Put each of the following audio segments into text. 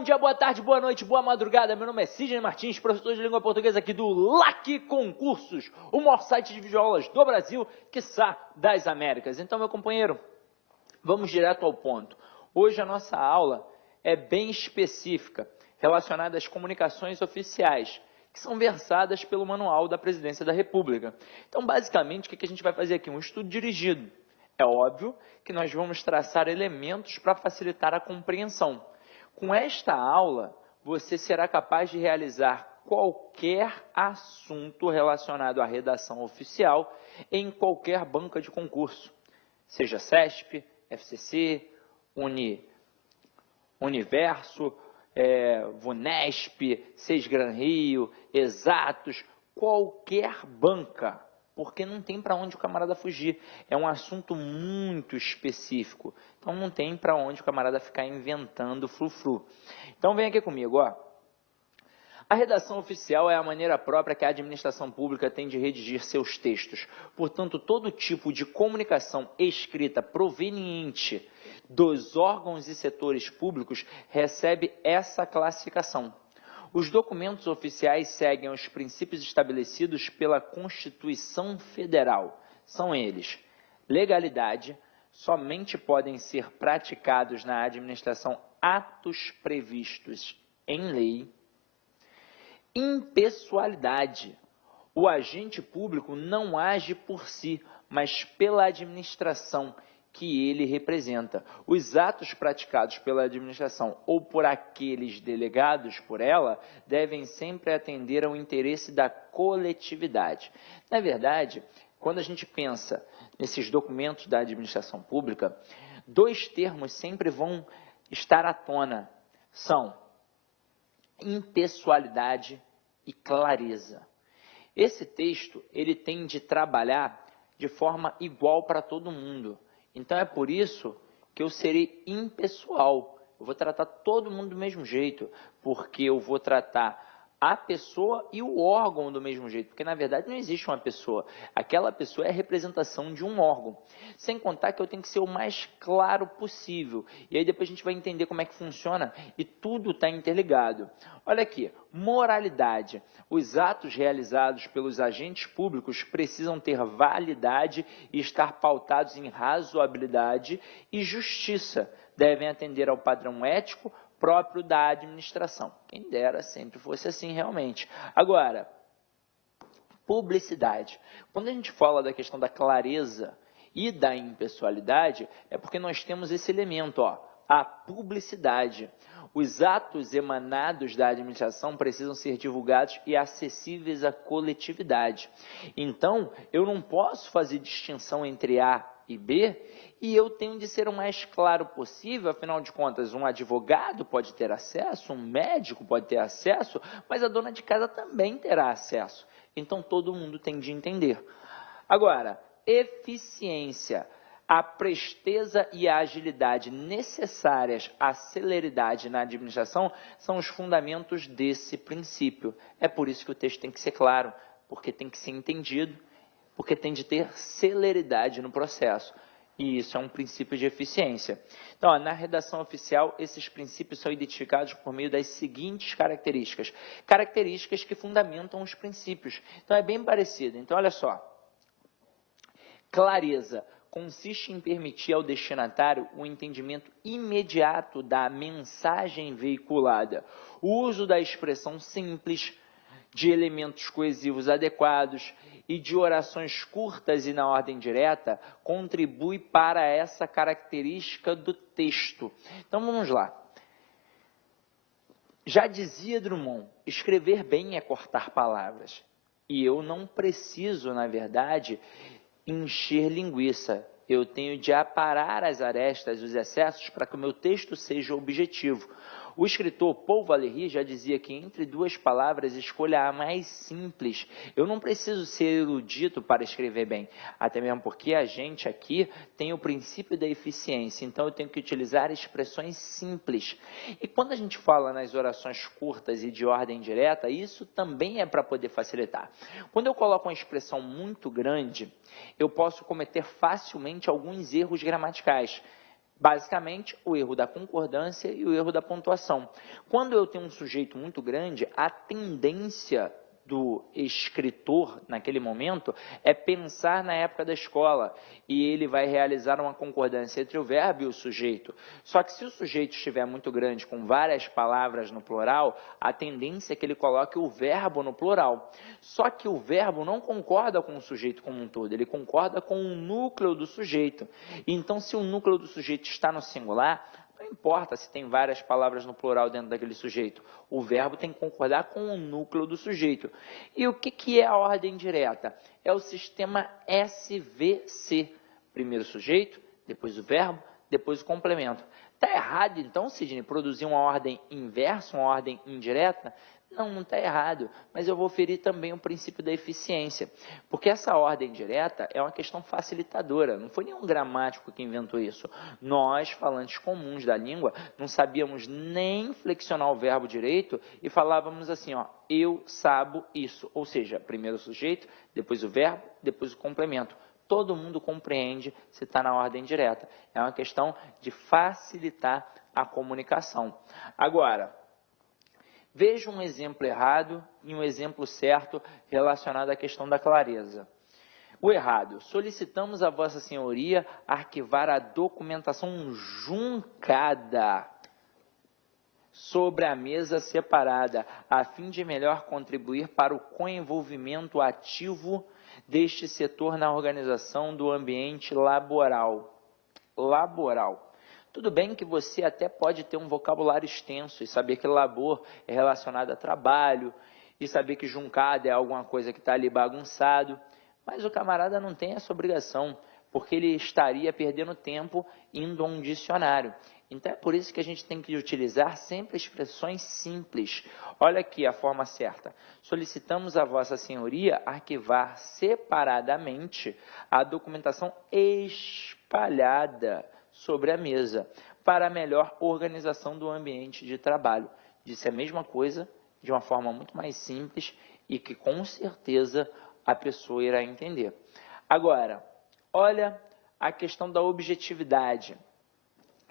Bom dia, boa tarde, boa noite, boa madrugada. Meu nome é Sidney Martins, professor de língua portuguesa aqui do LAC Concursos, o maior site de videoaulas do Brasil, quiçá das Américas. Então, meu companheiro, vamos direto ao ponto. Hoje a nossa aula é bem específica, relacionada às comunicações oficiais, que são versadas pelo Manual da Presidência da República. Então, basicamente, o que a gente vai fazer aqui? Um estudo dirigido. É óbvio que nós vamos traçar elementos para facilitar a compreensão. Com esta aula, você será capaz de realizar qualquer assunto relacionado à redação oficial em qualquer banca de concurso, seja CESP, FCC, Universo, VUNESP, Sesgran Rio, Exatos, qualquer banca, porque não tem para onde o camarada fugir. É um assunto muito específico, então não tem para onde o camarada ficar inventando frufru. Então vem aqui comigo, ó. A redação oficial é a maneira própria que a administração pública tem de redigir seus textos. Portanto, todo tipo de comunicação escrita proveniente dos órgãos e setores públicos recebe essa classificação. Os documentos oficiais seguem os princípios estabelecidos pela Constituição Federal. São eles: legalidade, somente podem ser praticados na administração atos previstos em lei. Impessoalidade. O agente público não age por si, mas pela administração que ele representa. Os atos praticados pela administração ou por aqueles delegados por ela devem sempre atender ao interesse da coletividade. Na verdade, quando a gente pensa nesses documentos da administração pública, dois termos sempre vão estar à tona. São impessoalidade e clareza. Esse texto, ele tem de trabalhar de forma igual para todo mundo. Então, é por isso que eu serei impessoal. Eu vou tratar todo mundo do mesmo jeito, porque eu vou tratar a pessoa e o órgão do mesmo jeito, porque na verdade não existe uma pessoa. Aquela pessoa é a representação de um órgão. Sem contar que eu tenho que ser o mais claro possível. E aí depois a gente vai entender como é que funciona e tudo está interligado. Olha aqui, moralidade. Os atos realizados pelos agentes públicos precisam ter validade e estar pautados em razoabilidade e justiça. Devem atender ao padrão ético próprio da administração. Quem dera sempre fosse assim realmente. Agora, publicidade. Quando a gente fala da questão da clareza e da impessoalidade, é porque nós temos esse elemento, ó, a publicidade. Os atos emanados da administração precisam ser divulgados e acessíveis à coletividade. Então, eu não posso fazer distinção entre A e B, e eu tenho de ser o mais claro possível. Afinal de contas, um advogado pode ter acesso, um médico pode ter acesso, mas a dona de casa também terá acesso. Então, todo mundo tem de entender. Agora, eficiência. A presteza e a agilidade necessárias à celeridade na administração são os fundamentos desse princípio. É por isso que o texto tem que ser claro, porque tem que ser entendido, porque tem de ter celeridade no processo. E isso é um princípio de eficiência. Então, na redação oficial, esses princípios são identificados por meio das seguintes características. Características que fundamentam os princípios. Então, é bem parecido. Então, olha só. Clareza consiste em permitir ao destinatário o entendimento imediato da mensagem veiculada. O uso da expressão simples, de elementos coesivos adequados e de orações curtas e na ordem direta contribui para essa característica do texto. Então, vamos lá. Já dizia Drummond, escrever bem é cortar palavras. E eu não preciso, na verdade, encher linguiça. Eu tenho de aparar as arestas, os excessos, para que o meu texto seja objetivo. O escritor Paul Valéry já dizia que entre duas palavras escolha a mais simples. Eu não preciso ser erudito para escrever bem, até mesmo porque a gente aqui tem o princípio da eficiência, então eu tenho que utilizar expressões simples. E quando a gente fala nas orações curtas e de ordem direta, isso também é para poder facilitar. Quando eu coloco uma expressão muito grande, eu posso cometer facilmente alguns erros gramaticais. Basicamente, o erro da concordância e o erro da pontuação. Quando eu tenho um sujeito muito grande, a tendência do escritor, naquele momento, é pensar na época da escola, e ele vai realizar uma concordância entre o verbo e o sujeito. Só que se o sujeito estiver muito grande, com várias palavras no plural, a tendência é que ele coloque o verbo no plural. Só que o verbo não concorda com o sujeito como um todo, ele concorda com o núcleo do sujeito. Então, se o núcleo do sujeito está no singular, não importa se tem várias palavras no plural dentro daquele sujeito. O verbo tem que concordar com o núcleo do sujeito. E o que é a ordem direta? É o sistema SVC. Primeiro o sujeito, depois o verbo, depois o complemento. Está errado, então, Sidney, produzir uma ordem inversa, uma ordem indireta? Não está errado, mas eu vou ferir também o princípio da eficiência, porque essa ordem direta é uma questão facilitadora, não foi nenhum gramático que inventou isso. Nós, falantes comuns da língua, não sabíamos nem flexionar o verbo direito e falávamos assim, ó, eu sabo isso, ou seja, primeiro o sujeito, depois o verbo, depois o complemento. Todo mundo compreende se está na ordem direta. É uma questão de facilitar a comunicação. Agora, veja um exemplo errado e um exemplo certo relacionado à questão da clareza. O errado: solicitamos a Vossa Senhoria arquivar a documentação juncada sobre a mesa separada, a fim de melhor contribuir para o coenvolvimento ativo deste setor na organização do ambiente laboral. Tudo bem que você até pode ter um vocabulário extenso e saber que labor é relacionado a trabalho, e saber que juncado é alguma coisa que está ali bagunçado, mas o camarada não tem essa obrigação, porque ele estaria perdendo tempo indo a um dicionário. Então é por isso que a gente tem que utilizar sempre expressões simples. Olha aqui a forma certa. Solicitamos a Vossa Senhoria arquivar separadamente a documentação espalhada sobre a mesa, para a melhor organização do ambiente de trabalho. Disse a mesma coisa, de uma forma muito mais simples e que com certeza a pessoa irá entender. Agora, olha a questão da objetividade,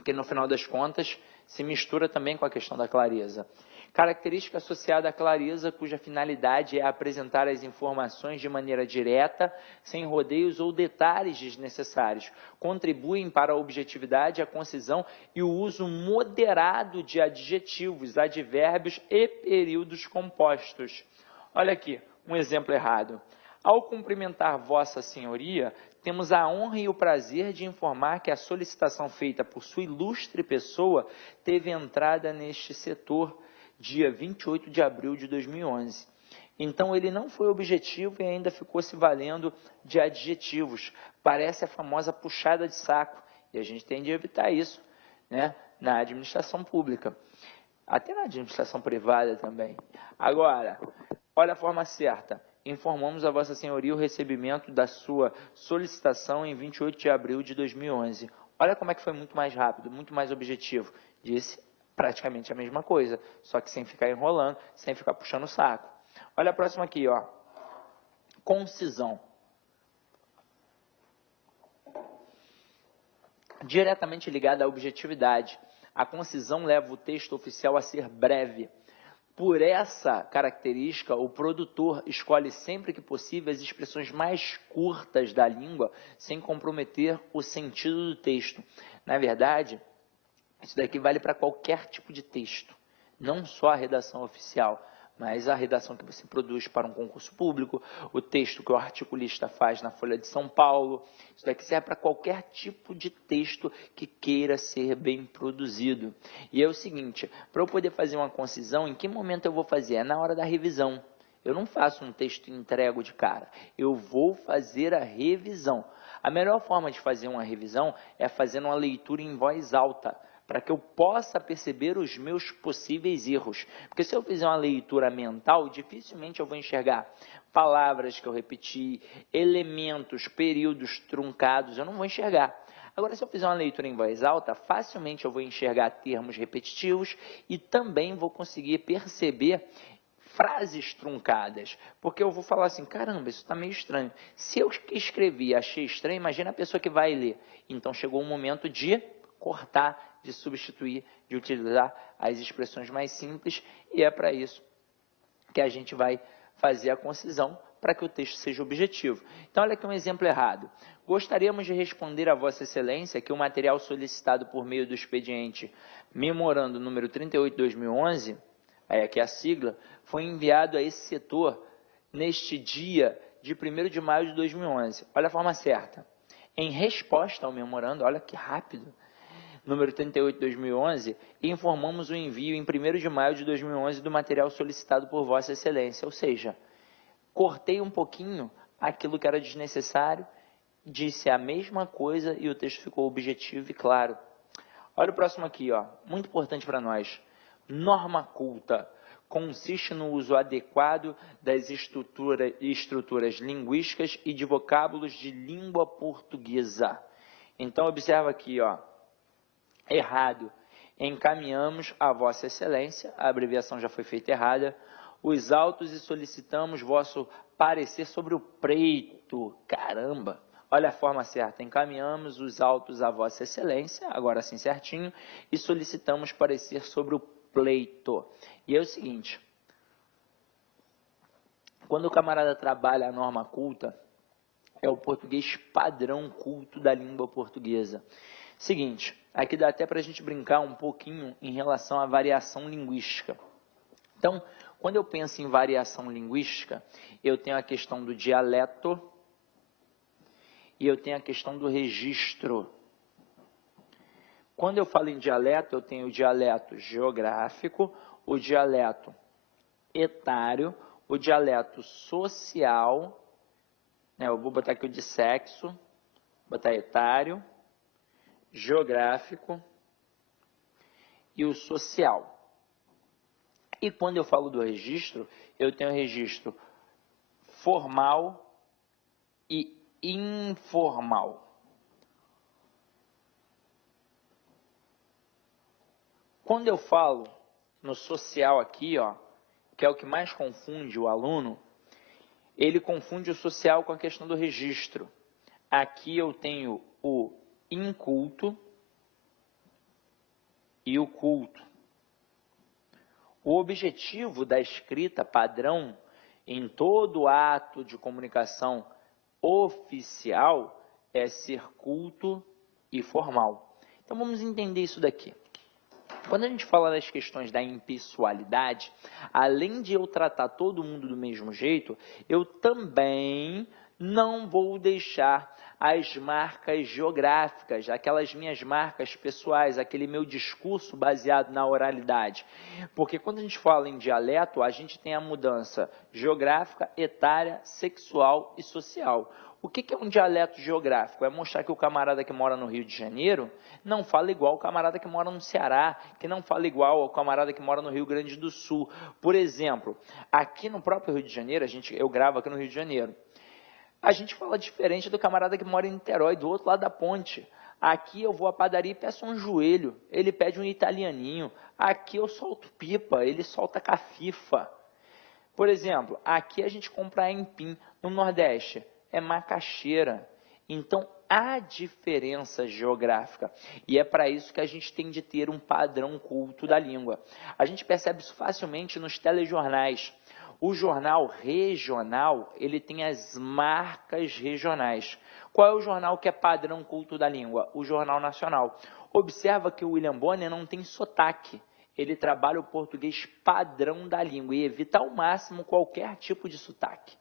que no final das contas se mistura também com a questão da clareza. Característica associada à clareza, cuja finalidade é apresentar as informações de maneira direta, sem rodeios ou detalhes desnecessários. Contribuem para a objetividade, a concisão e o uso moderado de adjetivos, advérbios e períodos compostos. Olha aqui, um exemplo errado. Ao cumprimentar Vossa Senhoria, temos a honra e o prazer de informar que a solicitação feita por sua ilustre pessoa teve entrada neste setor dia 28 de abril de 2011. Então, ele não foi objetivo e ainda ficou se valendo de adjetivos. Parece a famosa puxada de saco. E a gente tem de evitar isso, né, na administração pública. Até na administração privada também. Agora, olha a forma certa. Informamos a Vossa Senhoria o recebimento da sua solicitação em 28 de abril de 2011. Olha como é que foi muito mais rápido, muito mais objetivo. Disse praticamente a mesma coisa, só que sem ficar enrolando, sem ficar puxando o saco. Olha a próxima aqui, ó. Concisão. Diretamente ligada à objetividade. A concisão leva o texto oficial a ser breve. Por essa característica, o produtor escolhe sempre que possível as expressões mais curtas da língua, sem comprometer o sentido do texto. Na verdade, isso daqui vale para qualquer tipo de texto, não só a redação oficial, mas a redação que você produz para um concurso público, o texto que o articulista faz na Folha de São Paulo. Isso daqui serve para qualquer tipo de texto que queira ser bem produzido. E é o seguinte, para eu poder fazer uma concisão, em que momento eu vou fazer? É na hora da revisão. Eu não faço um texto e entrego de cara, eu vou fazer a revisão. A melhor forma de fazer uma revisão é fazendo uma leitura em voz alta, para que eu possa perceber os meus possíveis erros. Porque se eu fizer uma leitura mental, dificilmente eu vou enxergar palavras que eu repeti, elementos, períodos truncados, eu não vou enxergar. Agora, se eu fizer uma leitura em voz alta, facilmente eu vou enxergar termos repetitivos e também vou conseguir perceber frases truncadas, porque eu vou falar assim, caramba, isso está meio estranho. Se eu escrevi e achei estranho, imagina a pessoa que vai ler. Então, chegou o momento de cortar, de substituir, de utilizar as expressões mais simples, e é para isso que a gente vai fazer a concisão para que o texto seja objetivo. Então, olha aqui um exemplo errado. Gostaríamos de responder a Vossa Excelência que o material solicitado por meio do expediente memorando número 38/2011, aí aqui a sigla, foi enviado a esse setor neste dia de 1º de maio de 2011. Olha a forma certa. Em resposta ao memorando, olha que rápido, número 38/2011, informamos o envio em 1º de maio de 2011 do material solicitado por Vossa Excelência. Ou seja, cortei um pouquinho aquilo que era desnecessário, disse a mesma coisa e o texto ficou objetivo e claro. Olha o próximo aqui, ó, muito importante para nós. Norma culta consiste no uso adequado das estruturas linguísticas e de vocábulos de língua portuguesa. Então, observa aqui, ó, errado. Encaminhamos a Vossa Excelência, a abreviação já foi feita errada, os autos e solicitamos vosso parecer sobre o pleito. Caramba! Olha a forma certa. Encaminhamos os autos a Vossa Excelência, agora sim certinho, e solicitamos parecer sobre o pleito. E é o seguinte, quando o camarada trabalha a norma culta, é o português padrão culto da língua portuguesa. Seguinte, aqui dá até para a gente brincar um pouquinho em relação à variação linguística. Então, quando eu penso em variação linguística, eu tenho a questão do dialeto e eu tenho a questão do registro. Quando eu falo em dialeto, eu tenho o dialeto geográfico, o dialeto etário, o dialeto social, né, eu vou botar aqui o de sexo, botar etário, geográfico e o social. E quando eu falo do registro, eu tenho o registro formal e informal. Quando eu falo no social aqui, ó, que é o que mais confunde o aluno, ele confunde o social com a questão do registro. Aqui eu tenho o inculto e o culto. O objetivo da escrita padrão em todo ato de comunicação oficial é ser culto e formal. Então vamos entender isso daqui. Quando a gente fala das questões da impessoalidade, além de eu tratar todo mundo do mesmo jeito, eu também não vou deixar as marcas geográficas, aquelas minhas marcas pessoais, aquele meu discurso baseado na oralidade. Porque quando a gente fala em dialeto, a gente tem a mudança geográfica, etária, sexual e social. O que é um dialeto geográfico? É mostrar que o camarada que mora no Rio de Janeiro não fala igual o camarada que mora no Ceará, que não fala igual ao camarada que mora no Rio Grande do Sul. Por exemplo, aqui no próprio Rio de Janeiro, eu gravo aqui no Rio de Janeiro, a gente fala diferente do camarada que mora em Niterói, do outro lado da ponte. Aqui eu vou à padaria e peço um joelho, ele pede um italianinho. Aqui eu solto pipa, ele solta cafifa. Por exemplo, aqui a gente compra empim, no Nordeste é macaxeira. Então, há diferença geográfica. E é para isso que a gente tem de ter um padrão culto da língua. A gente percebe isso facilmente nos telejornais. O jornal regional, ele tem as marcas regionais. Qual é o jornal que é padrão culto da língua? O Jornal Nacional. Observa que o William Bonner não tem sotaque. Ele trabalha o português padrão da língua e evita ao máximo qualquer tipo de sotaque.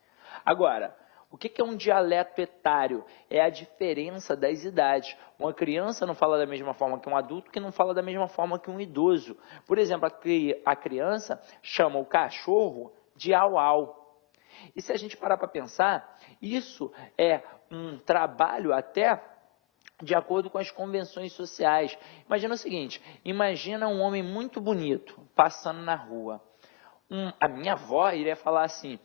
Agora, o que é um dialeto etário? É a diferença das idades. Uma criança não fala da mesma forma que um adulto, que não fala da mesma forma que um idoso. Por exemplo, a criança chama o cachorro de au-au. E se a gente parar para pensar, isso é um trabalho até de acordo com as convenções sociais. Imagina o seguinte, imagina um homem muito bonito passando na rua. A minha avó iria falar assim,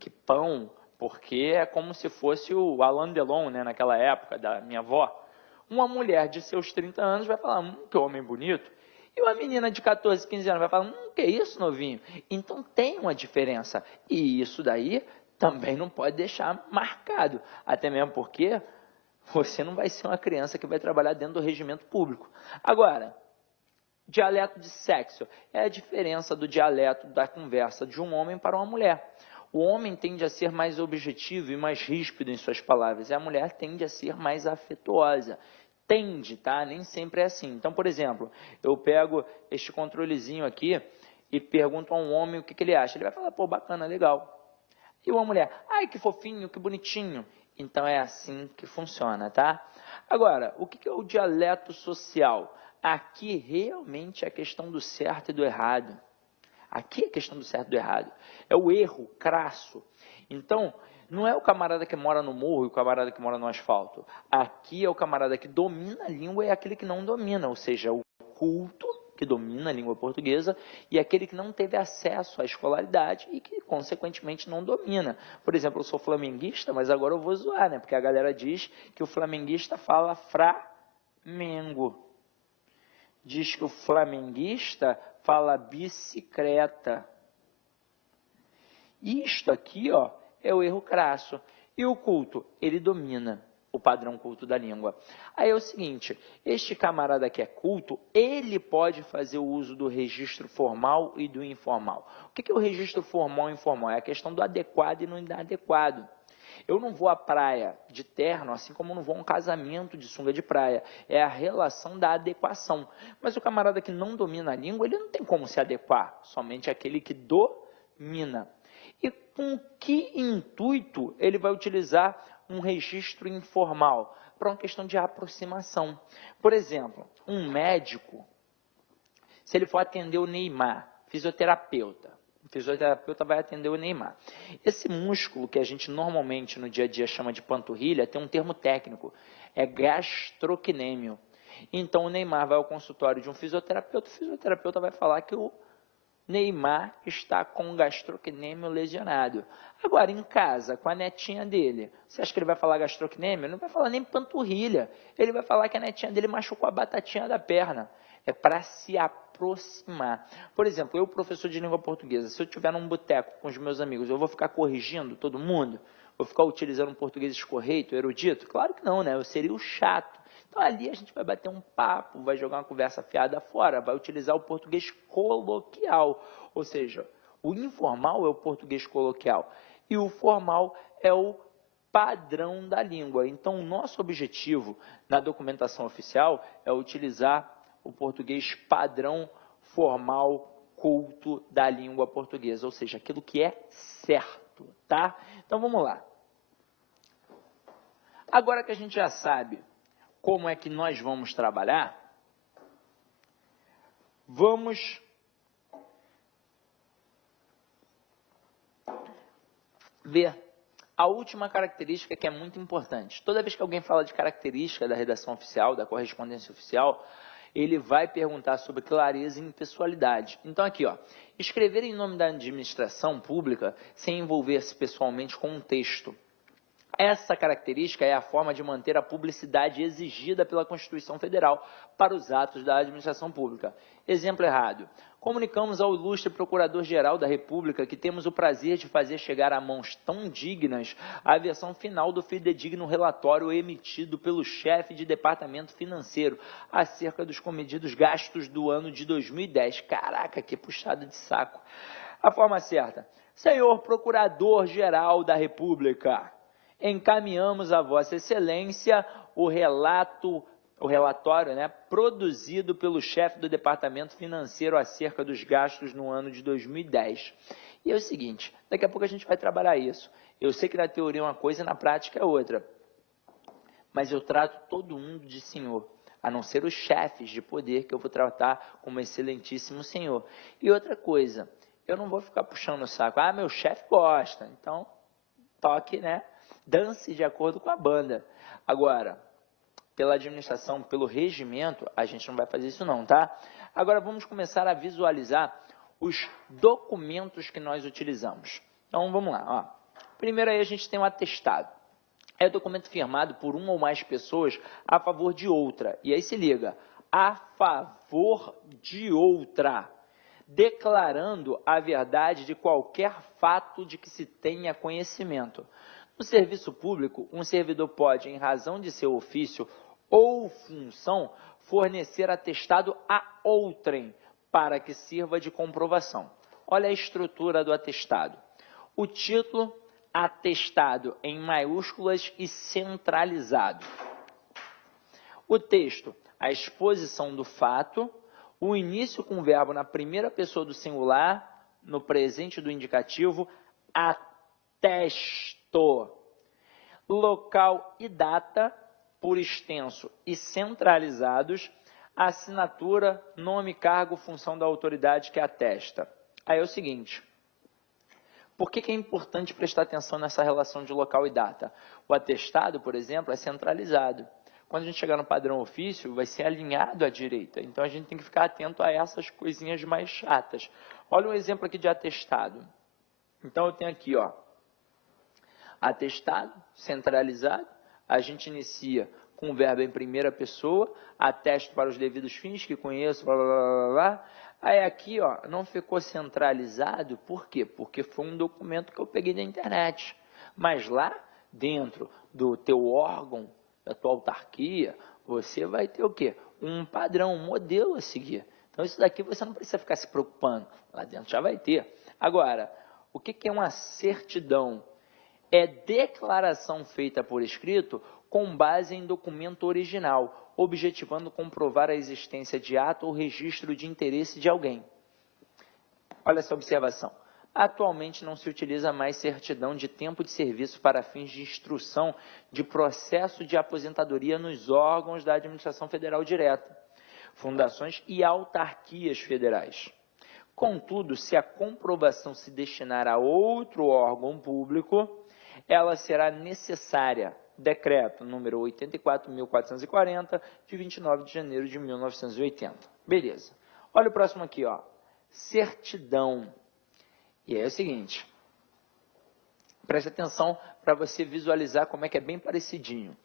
que pão, porque é como se fosse o Alain Delon, né, naquela época da minha avó. Uma mulher de seus 30 anos vai falar, que homem bonito. E uma menina de 14, 15 anos vai falar, que isso, novinho? Então tem uma diferença. E isso daí também não pode deixar marcado. Até mesmo porque Você não vai ser uma criança que vai trabalhar dentro do regimento público. Agora, dialeto de sexo é a diferença do dialeto da conversa de um homem para uma mulher. O homem tende a ser mais objetivo e mais ríspido em suas palavras, e a mulher tende a ser mais afetuosa. Tende, tá? Nem sempre é assim. Então, por exemplo, eu pego este controlezinho aqui e pergunto a um homem o que ele acha. Ele vai falar, pô, bacana, legal. E uma mulher, ai, que fofinho, que bonitinho. Então, é assim que funciona, tá? Agora, o que é o dialeto social? Aqui, realmente, é a questão do certo e do errado. Aqui é a questão do certo e do errado. É o erro crasso. Então, não é o camarada que mora no morro e o camarada que mora no asfalto. Aqui é o camarada que domina a língua e aquele que não domina, ou seja, o culto que domina a língua portuguesa e aquele que não teve acesso à escolaridade e que, consequentemente, não domina. Por exemplo, eu sou flamenguista, mas agora eu vou zoar, né? Porque a galera diz que o flamenguista fala Flamengo. Diz que o flamenguista fala bicicleta. Isto aqui, ó, é o erro crasso. E o culto? Ele domina o padrão culto da língua. Aí é o seguinte, este camarada que é culto, ele pode fazer o uso do registro formal e do informal. O que é o registro formal e informal? É a questão do adequado e não inadequado. Eu não vou à praia de terno, assim como não vou a um casamento de sunga de praia. É a relação da adequação. Mas o camarada que não domina a língua, ele não tem como se adequar. Somente aquele que domina. E com que intuito ele vai utilizar um registro informal? Para uma questão de aproximação. Por exemplo, um médico, se ele for atender o Neymar, fisioterapeuta, o fisioterapeuta vai atender o Neymar. Esse músculo que a gente normalmente no dia a dia chama de panturrilha, tem um termo técnico, é gastrocnêmio. Então o Neymar vai ao consultório de um fisioterapeuta, o fisioterapeuta vai falar que o Neymar está com gastrocnêmio lesionado. Agora, em casa, com a netinha dele, você acha que ele vai falar gastrocnêmio? Ele não vai falar nem panturrilha. Ele vai falar que a netinha dele machucou a batatinha da perna. É para se aproximar. Por exemplo, eu, professor de língua portuguesa, se eu estiver num boteco com os meus amigos, eu vou ficar corrigindo todo mundo? Vou ficar utilizando um português escorreito, erudito? Claro que não, né? Eu seria o chato. Então, ali a gente vai bater um papo, vai jogar uma conversa fiada fora, vai utilizar o português coloquial. Ou seja, o informal é o português coloquial e o formal é o padrão da língua. Então, o nosso objetivo na documentação oficial é utilizar o português padrão formal culto da língua portuguesa, ou seja, aquilo que é certo, tá? Então, vamos lá. Agora que a gente já sabe como é que nós vamos trabalhar, vamos ver a última característica que é muito importante. Toda vez que alguém fala de característica da redação oficial, da correspondência oficial, ele vai perguntar sobre clareza e impessoalidade. Então aqui, ó, escrever em nome da administração pública sem envolver-se pessoalmente com um texto. Essa característica é a forma de manter a publicidade exigida pela Constituição Federal para os atos da administração pública. Exemplo errado. Comunicamos ao ilustre Procurador-Geral da República que temos o prazer de fazer chegar a mãos tão dignas a versão final do fidedigno relatório emitido pelo chefe de Departamento Financeiro acerca dos comedidos gastos do ano de 2010. Caraca, que puxada de saco. A forma certa. Senhor Procurador-Geral da República, encaminhamos a Vossa Excelência o relatório, né, produzido pelo chefe do Departamento Financeiro acerca dos gastos no ano de 2010. E é o seguinte, daqui a pouco a gente vai trabalhar isso. Eu sei que na teoria é uma coisa e na prática é outra. Mas eu trato todo mundo de senhor, a não ser os chefes de poder que eu vou tratar como excelentíssimo senhor. E outra coisa, eu não vou ficar puxando o saco. Ah, meu chefe gosta, então toque, né? Dance de acordo com a banda. Agora, pela administração, pelo regimento, a gente não vai fazer isso não, tá? Agora vamos começar a visualizar os documentos que nós utilizamos. Então vamos lá, ó. Primeiro aí a gente tem um atestado. É documento firmado por uma ou mais pessoas a favor de outra. E aí se liga, a favor de outra, declarando a verdade de qualquer fato de que se tenha conhecimento. No serviço público, um servidor pode, em razão de seu ofício ou função, fornecer atestado a outrem, para que sirva de comprovação. Olha a estrutura do atestado. O título, atestado em maiúsculas e centralizado. O texto, a exposição do fato. O início com o verbo na primeira pessoa do singular, no presente do indicativo, atesto. Local e data, por extenso e centralizados. Assinatura, nome, cargo, função da autoridade que atesta. Aí é o seguinte, por que é importante prestar atenção nessa relação de local e data? O atestado, por exemplo, é centralizado. Quando a gente chegar no padrão ofício, vai ser alinhado à direita. Então, a gente tem que ficar atento a essas coisinhas mais chatas. Olha um exemplo aqui de atestado. Então, eu tenho aqui, ó, atestado, centralizado. A gente inicia com o verbo em primeira pessoa, atesto para os devidos fins, que conheço, blá, blá, blá, blá. Aí aqui, ó, não ficou centralizado, por quê? Porque foi um documento que eu peguei da internet. Mas lá, dentro do teu órgão, da tua autarquia, você vai ter o quê? Um padrão, um modelo a seguir. Então, isso daqui você não precisa ficar se preocupando. Lá dentro já vai ter. Agora, o que é uma certidão? É declaração feita por escrito com base em documento original, objetivando comprovar a existência de ato ou registro de interesse de alguém. Olha essa observação. Atualmente não se utiliza mais certidão de tempo de serviço para fins de instrução de processo de aposentadoria nos órgãos da administração federal direta, fundações e autarquias federais. Contudo, se a comprovação se destinar a outro órgão público, ela será necessária. Decreto número 84.440, de 29 de janeiro de 1980. Beleza. Olha o próximo aqui, ó. Certidão. E aí é o seguinte, preste atenção para você visualizar como é que é bem parecidinho.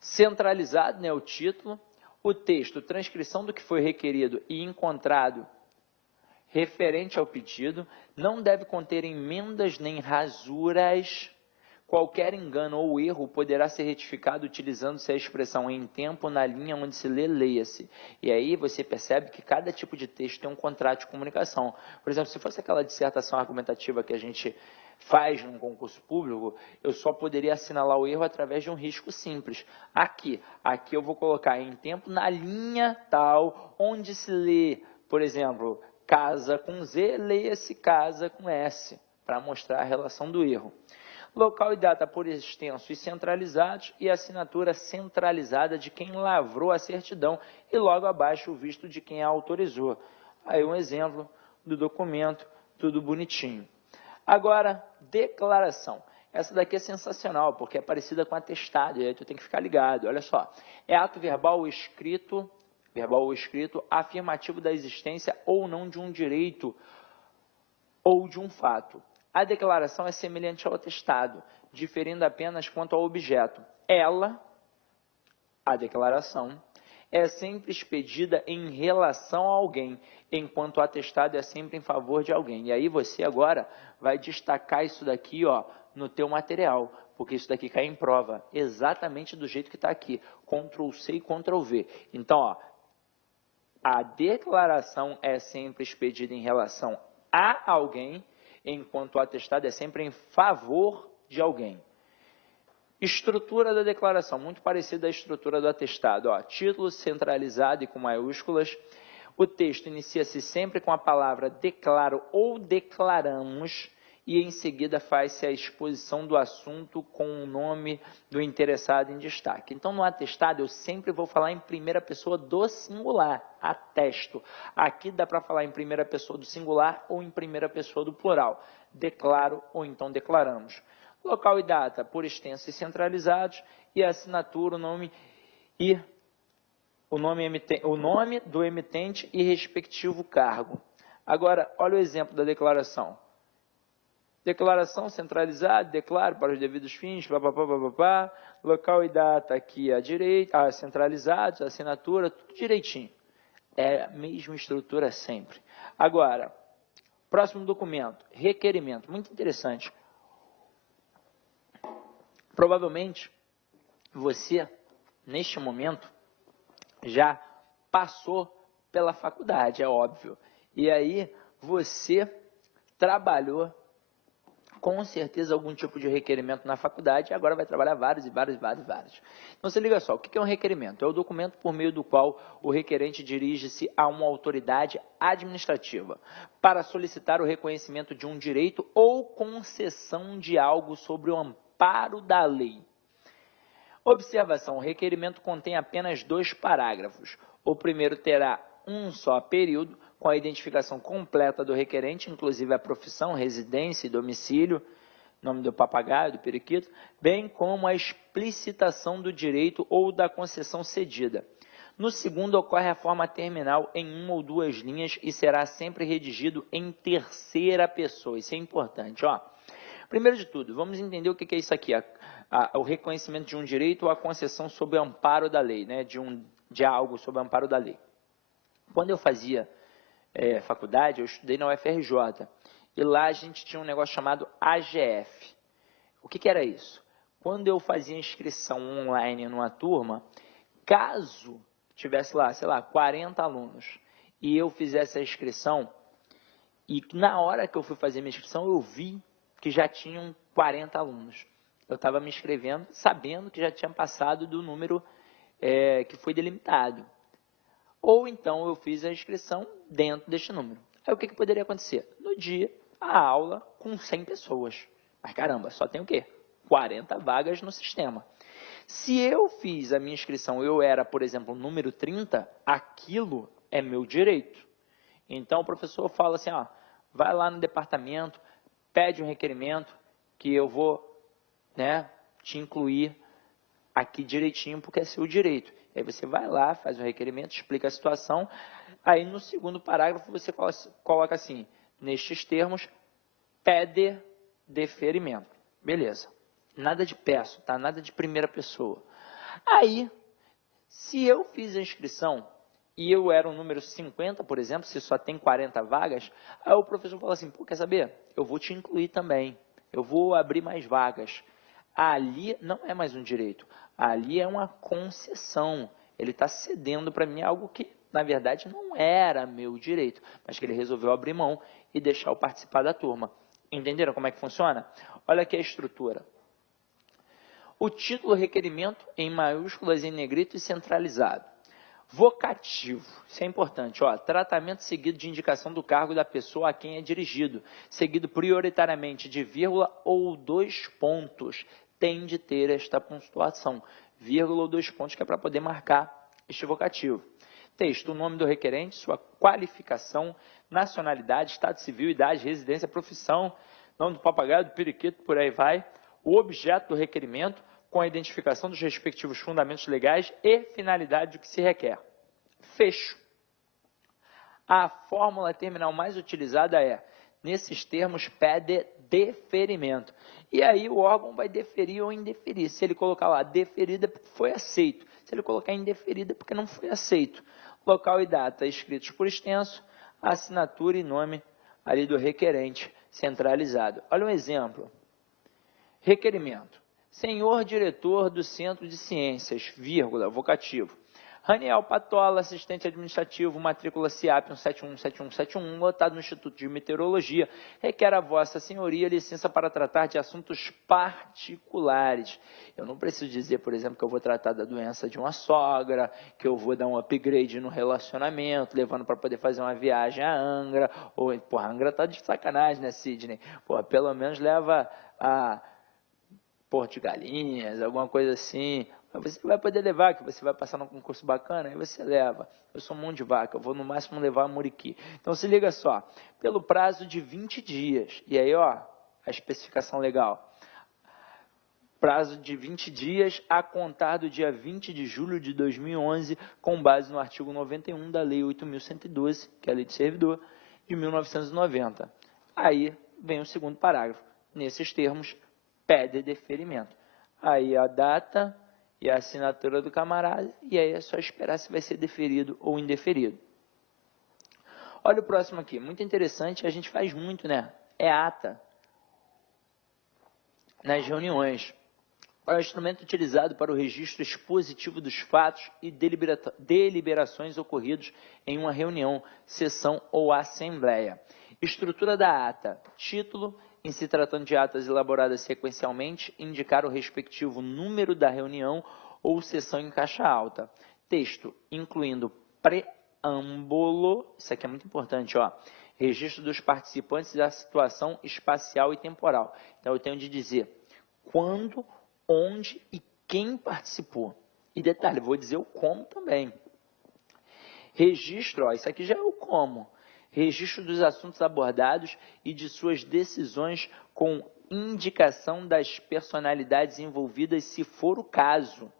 Centralizado, né, o título, o texto, transcrição do que foi requerido e encontrado referente ao pedido, não deve conter emendas nem rasuras. Qualquer engano ou erro poderá ser retificado utilizando-se a expressão em tempo na linha onde se lê, leia-se. E aí você percebe que cada tipo de texto tem um contrato de comunicação. Por exemplo, se fosse aquela dissertação argumentativa que a gente faz num concurso público, eu só poderia assinalar o erro através de um risco simples. Aqui eu vou colocar em tempo na linha tal, onde se lê, por exemplo, casa com Z, leia-se casa com S, para mostrar a relação do erro. Local e data por extenso e centralizados e assinatura centralizada de quem lavrou a certidão e logo abaixo o visto de quem a autorizou. Aí um exemplo do documento, tudo bonitinho. Agora, declaração. Essa daqui é sensacional, porque é parecida com atestado, e aí tu tem que ficar ligado. Olha só, é ato verbal ou escrito afirmativo da existência ou não de um direito ou de um fato. A declaração é semelhante ao atestado, diferindo apenas quanto ao objeto. Ela, a declaração, é sempre expedida em relação a alguém, enquanto o atestado é sempre em favor de alguém. E aí você agora vai destacar isso daqui, ó, no teu material, porque isso daqui cai em prova, exatamente do jeito que está aqui, Ctrl+C e Ctrl+V. Então, ó, a declaração é sempre expedida em relação a alguém, enquanto o atestado é sempre em favor de alguém. Estrutura da declaração, muito parecida à estrutura do atestado. Ó, título centralizado e com maiúsculas. O texto inicia-se sempre com a palavra declaro ou declaramos e em seguida faz-se a exposição do assunto com o nome do interessado em destaque. Então, no atestado, eu sempre vou falar em primeira pessoa do singular, atesto. Aqui dá para falar em primeira pessoa do singular ou em primeira pessoa do plural. Declaro ou então declaramos. Local e data, por extenso e centralizados, e a assinatura, o nome do emitente e respectivo cargo. Agora, olha o exemplo da declaração. Declaração centralizada, declaro para os devidos fins, local e data aqui à direita, centralizados, assinatura, tudo direitinho. É a mesma estrutura sempre. Agora, próximo documento, requerimento, muito interessante. Provavelmente, você, neste momento, já passou pela faculdade, é óbvio. E aí, você trabalhou com certeza algum tipo de requerimento na faculdade e agora vai trabalhar vários. Então, se liga só, o que é um requerimento? É o documento por meio do qual o requerente dirige-se a uma autoridade administrativa para solicitar o reconhecimento de um direito ou concessão de algo sobre o amparo da lei. Observação, o requerimento contém apenas 2 parágrafos. O primeiro terá um só período, com a identificação completa do requerente, inclusive a profissão, residência e domicílio, nome do papagaio, do periquito, bem como a explicitação do direito ou da concessão cedida. No segundo, ocorre a forma terminal em 1 ou 2 linhas e será sempre redigido em terceira pessoa. Isso é importante, ó. Primeiro de tudo, vamos entender o que é isso aqui, o reconhecimento de um direito ou a concessão sob o amparo da lei, né? de algo sob o amparo da lei. Quando eu fazia faculdade, eu estudei na UFRJ, e lá a gente tinha um negócio chamado AGF. O que era isso? Quando eu fazia inscrição online numa turma, caso tivesse lá, sei lá, 40 alunos, e eu fizesse a inscrição, e na hora que eu fui fazer minha inscrição, eu vi que já tinham 40 alunos. Eu estava me inscrevendo sabendo que já tinha passado do número que foi delimitado. Ou então eu fiz a inscrição dentro deste número. Aí o que poderia acontecer? No dia, a aula com 100 pessoas. Mas caramba, só tem o quê? 40 vagas no sistema. Se eu fiz a minha inscrição, eu era, por exemplo, número 30, aquilo é meu direito. Então o professor fala assim, ó, vai lá no departamento, pede um requerimento que eu vou te incluir aqui direitinho, porque é seu direito. Aí você vai lá, faz o requerimento, explica a situação. Aí no segundo parágrafo você coloca assim, nestes termos, pede deferimento. Beleza. Nada de peço, tá? Nada de primeira pessoa. Aí, se eu fiz a inscrição e eu era o número 50, por exemplo, se só tem 40 vagas, aí o professor fala assim, pô, quer saber? Eu vou te incluir também. Eu vou abrir mais vagas. Ali não é mais um direito. Ali é uma concessão. Ele está cedendo para mim algo que, na verdade, não era meu direito, mas que ele resolveu abrir mão e deixar eu participar da turma. Entenderam como é que funciona? Olha aqui a estrutura. O título requerimento em maiúsculas em negrito e centralizado. Vocativo, isso é importante, ó, tratamento seguido de indicação do cargo da pessoa a quem é dirigido, seguido prioritariamente de vírgula ou 2 pontos. Tem de ter esta pontuação, vírgula ou 2 pontos, que é para poder marcar este vocativo. Texto, o nome do requerente, sua qualificação, nacionalidade, estado civil, idade, residência, profissão, nome do papagaio, do periquito, por aí vai, o objeto do requerimento, com a identificação dos respectivos fundamentos legais e finalidade do que se requer. Fecho. A fórmula terminal mais utilizada é, nesses termos, pede deferimento. E aí o órgão vai deferir ou indeferir. Se ele colocar lá deferida, é porque foi aceito. Se ele colocar indeferida, é porque não foi aceito. Local e data escritos por extenso, assinatura e nome ali do requerente centralizado. Olha um exemplo. Requerimento. Senhor diretor do Centro de Ciências, vírgula, vocativo. Raniel Patola, assistente administrativo, matrícula CIAP 1717171, lotado no Instituto de Meteorologia, requer a vossa senhoria licença para tratar de assuntos particulares. Eu não preciso dizer, por exemplo, que eu vou tratar da doença de uma sogra, que eu vou dar um upgrade no relacionamento, levando para poder fazer uma viagem a Angra, ou, porra, Angra tá de sacanagem, né, Sidney? Porra, pelo menos leva a Porto de Galinhas, alguma coisa assim. Você vai poder levar, que você vai passar num concurso bacana, aí você leva. Eu sou mão de vaca, eu vou no máximo levar a Muriqui. Então se liga só, pelo prazo de 20 dias, e aí ó, a especificação legal. Prazo de 20 dias a contar do dia 20 de julho de 2011, com base no artigo 91 da Lei 8.112, que é a Lei do Servidor, de 1990. Aí vem o segundo parágrafo. Nesses termos, pede deferimento. Aí a data e a assinatura do camarada, e aí é só esperar se vai ser deferido ou indeferido. Olha o próximo aqui, muito interessante, a gente faz muito, né? É ata nas reuniões. É o instrumento utilizado para o registro expositivo dos fatos e deliberações ocorridos em uma reunião, sessão ou assembleia. Estrutura da ata. Título: em se tratando de atas elaboradas sequencialmente, indicar o respectivo número da reunião ou sessão em caixa alta. Texto: incluindo preâmbulo, isso aqui é muito importante, ó, registro dos participantes da situação espacial e temporal. Então, eu tenho de dizer quando, onde e quem participou. E detalhe, vou dizer o como também. Registro, ó, isso aqui já é o como. Registro dos assuntos abordados e de suas decisões com indicação das personalidades envolvidas, se for o caso.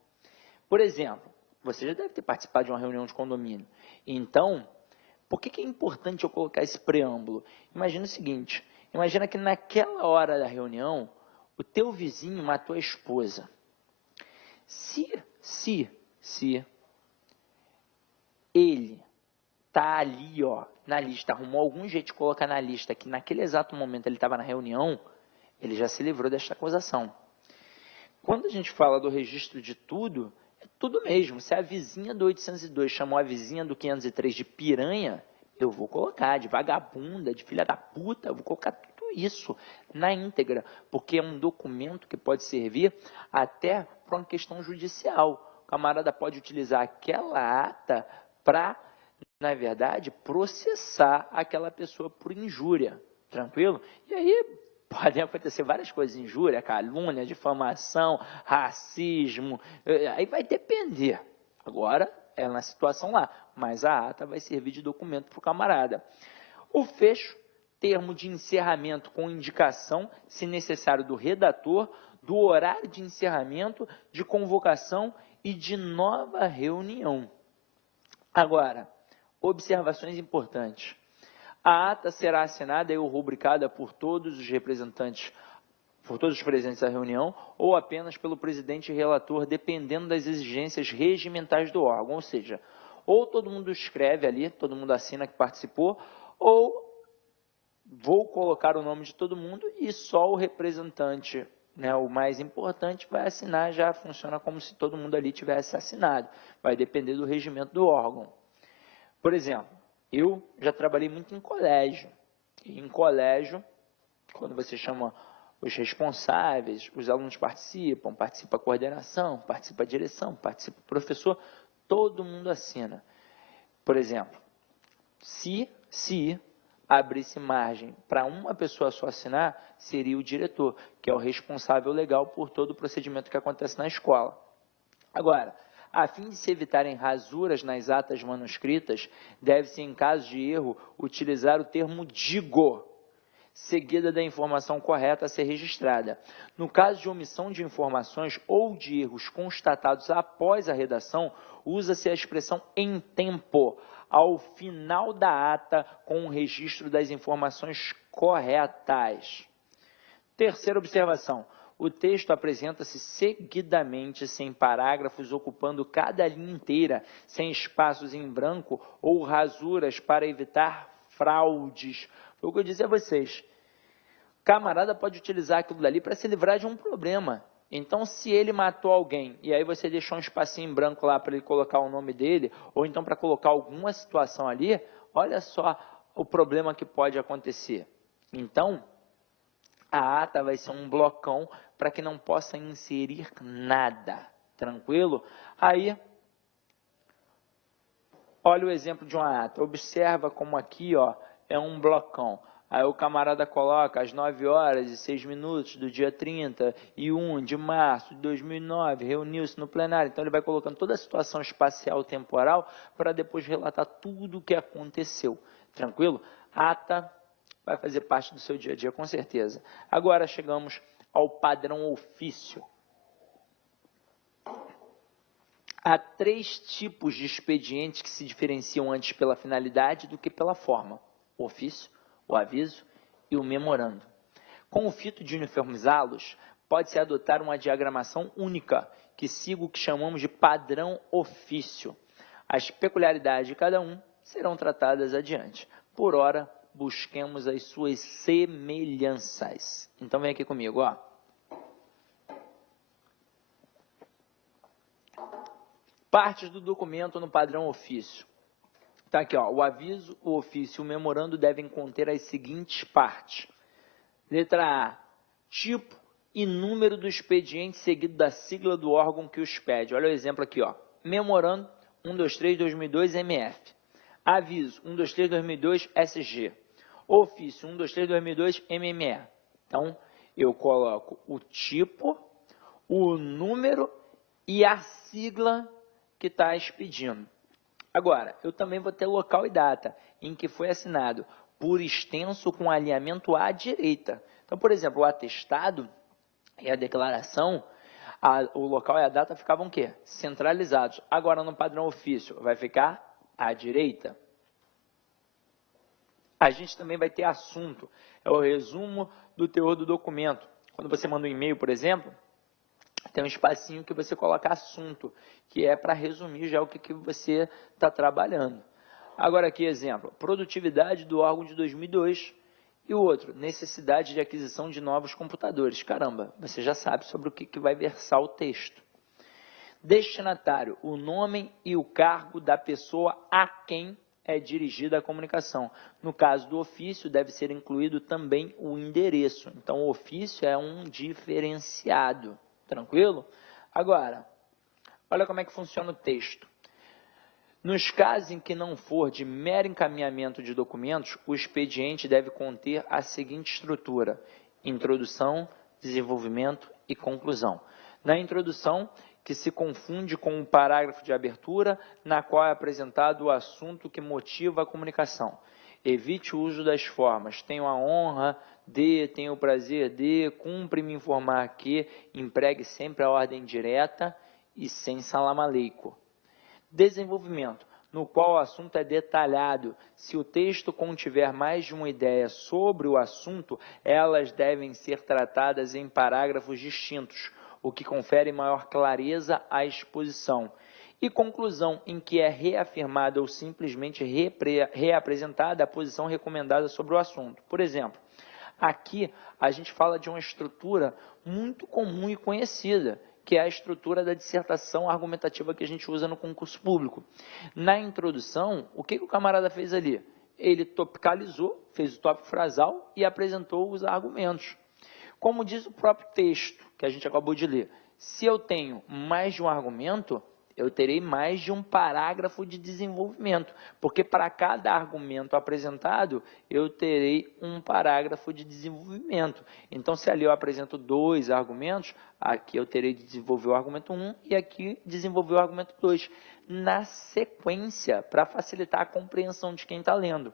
Por exemplo, você já deve ter participado de uma reunião de condomínio. Então, por que é importante eu colocar esse preâmbulo? Imagina o seguinte, imagina que naquela hora da reunião, o teu vizinho matou a esposa. Se ele tá ali, ó, na lista, arrumou algum jeito de colocar na lista que naquele exato momento ele estava na reunião, ele já se livrou desta acusação. Quando a gente fala do registro de tudo, é tudo mesmo. Se a vizinha do 802 chamou a vizinha do 503 de piranha, eu vou colocar, de vagabunda, de filha da puta, eu vou colocar tudo isso na íntegra, porque é um documento que pode servir até para uma questão judicial. O camarada pode utilizar aquela ata para, na verdade, processar aquela pessoa por injúria, tranquilo? E aí podem acontecer várias coisas, injúria, calúnia, difamação, racismo, aí vai depender. Agora, é na situação lá, mas a ata vai servir de documento para o camarada. O fecho, termo de encerramento com indicação, se necessário, do redator, do horário de encerramento, de convocação e de nova reunião. Agora, observações importantes. A ata será assinada e rubricada por todos os representantes, por todos os presentes à reunião, ou apenas pelo presidente e relator, dependendo das exigências regimentais do órgão. Ou seja, ou todo mundo escreve ali, todo mundo assina que participou, ou vou colocar o nome de todo mundo e só o representante, né, o mais importante, vai assinar. Já funciona como se todo mundo ali tivesse assinado. Vai depender do regimento do órgão. Por exemplo, eu já trabalhei muito em colégio. E em colégio, quando você chama os responsáveis, os alunos participam, participa a coordenação, participa a direção, participa o professor, todo mundo assina. Por exemplo, se abrisse margem para uma pessoa só assinar, seria o diretor, que é o responsável legal por todo o procedimento que acontece na escola. Agora, a fim de se evitarem rasuras nas atas manuscritas, deve-se, em caso de erro, utilizar o termo digo, seguida da informação correta a ser registrada. No caso de omissão de informações ou de erros constatados após a redação, usa-se a expressão em tempo, ao final da ata, com o registro das informações corretas. Terceira observação. O texto apresenta-se seguidamente, sem parágrafos, ocupando cada linha inteira, sem espaços em branco ou rasuras para evitar fraudes. Foi o que eu disse a vocês. O camarada pode utilizar aquilo dali para se livrar de um problema. Então, se ele matou alguém, e aí você deixou um espacinho em branco lá para ele colocar o nome dele, ou então para colocar alguma situação ali, olha só o problema que pode acontecer. Então, a ata vai ser um blocão para que não possa inserir nada, tranquilo? Aí, olha o exemplo de uma ata, observa como aqui, ó, é um blocão. Aí o camarada coloca às 9h06 do dia 31 de março de 2009, reuniu-se no plenário. Então ele vai colocando toda a situação espacial e temporal para depois relatar tudo o que aconteceu, tranquilo? Ata vai fazer parte do seu dia a dia, com certeza. Agora chegamos ao padrão ofício. Há 3 tipos de expedientes que se diferenciam antes pela finalidade do que pela forma: o ofício, o aviso e o memorando. Com o fito de uniformizá-los, pode-se adotar uma diagramação única, que siga o que chamamos de padrão ofício. As peculiaridades de cada um serão tratadas adiante. Por ora, busquemos as suas semelhanças. Então vem aqui comigo, ó. Partes do documento no padrão ofício. Tá aqui, ó, o aviso, o ofício e o memorando devem conter as seguintes partes. Letra A, tipo e número do expediente seguido da sigla do órgão que os pede. Olha o exemplo aqui, ó. Memorando 123/2002 MF. Aviso 123/2002 SG. Ofício 123/2002 MME. Então, eu coloco o tipo, o número e a sigla que está expedindo. Agora, eu também vou ter local e data em que foi assinado por extenso com alinhamento à direita. Então, por exemplo, o atestado e a declaração, o local e a data ficavam o quê? Centralizados. Agora, no padrão ofício, vai ficar à direita. A gente também vai ter assunto. É o resumo do teor do documento. Quando você manda um e-mail, por exemplo, tem um espacinho que você coloca assunto, que é para resumir já o que você está trabalhando. Agora aqui, exemplo, produtividade do órgão de 2002 e o outro, necessidade de aquisição de novos computadores. Caramba, você já sabe sobre o que vai versar o texto. Destinatário, o nome e o cargo da pessoa a quem é dirigida a comunicação. No caso do ofício, deve ser incluído também o endereço. Então, o ofício é um diferenciado. Tranquilo? Agora, olha como é que funciona o texto. Nos casos em que não for de mero encaminhamento de documentos, o expediente deve conter a seguinte estrutura: introdução, desenvolvimento e conclusão. Na introdução, que se confunde com o parágrafo de abertura, na qual é apresentado o assunto que motiva a comunicação. Evite o uso das formas. Tenho a honra de, tenho o prazer de, cumpre-me informar que, empregue sempre a ordem direta e sem salam aleikum. Desenvolvimento, no qual o assunto é detalhado. Se o texto contiver mais de uma ideia sobre o assunto, elas devem ser tratadas em parágrafos distintos, o que confere maior clareza à exposição. E conclusão, em que é reafirmada ou simplesmente reapresentada a posição recomendada sobre o assunto. Por exemplo, aqui a gente fala de uma estrutura muito comum e conhecida, que é a estrutura da dissertação argumentativa que a gente usa no concurso público. Na introdução, o que o camarada fez ali? Ele topicalizou, fez o tópico frasal e apresentou os argumentos. Como diz o próprio texto que a gente acabou de ler, se eu tenho mais de um argumento, eu terei mais de um parágrafo de desenvolvimento, porque para cada argumento apresentado, eu terei um parágrafo de desenvolvimento. Então, se ali eu apresento 2 argumentos, aqui eu terei de desenvolver o argumento 1 e aqui desenvolver o argumento 2, na sequência, para facilitar a compreensão de quem está lendo.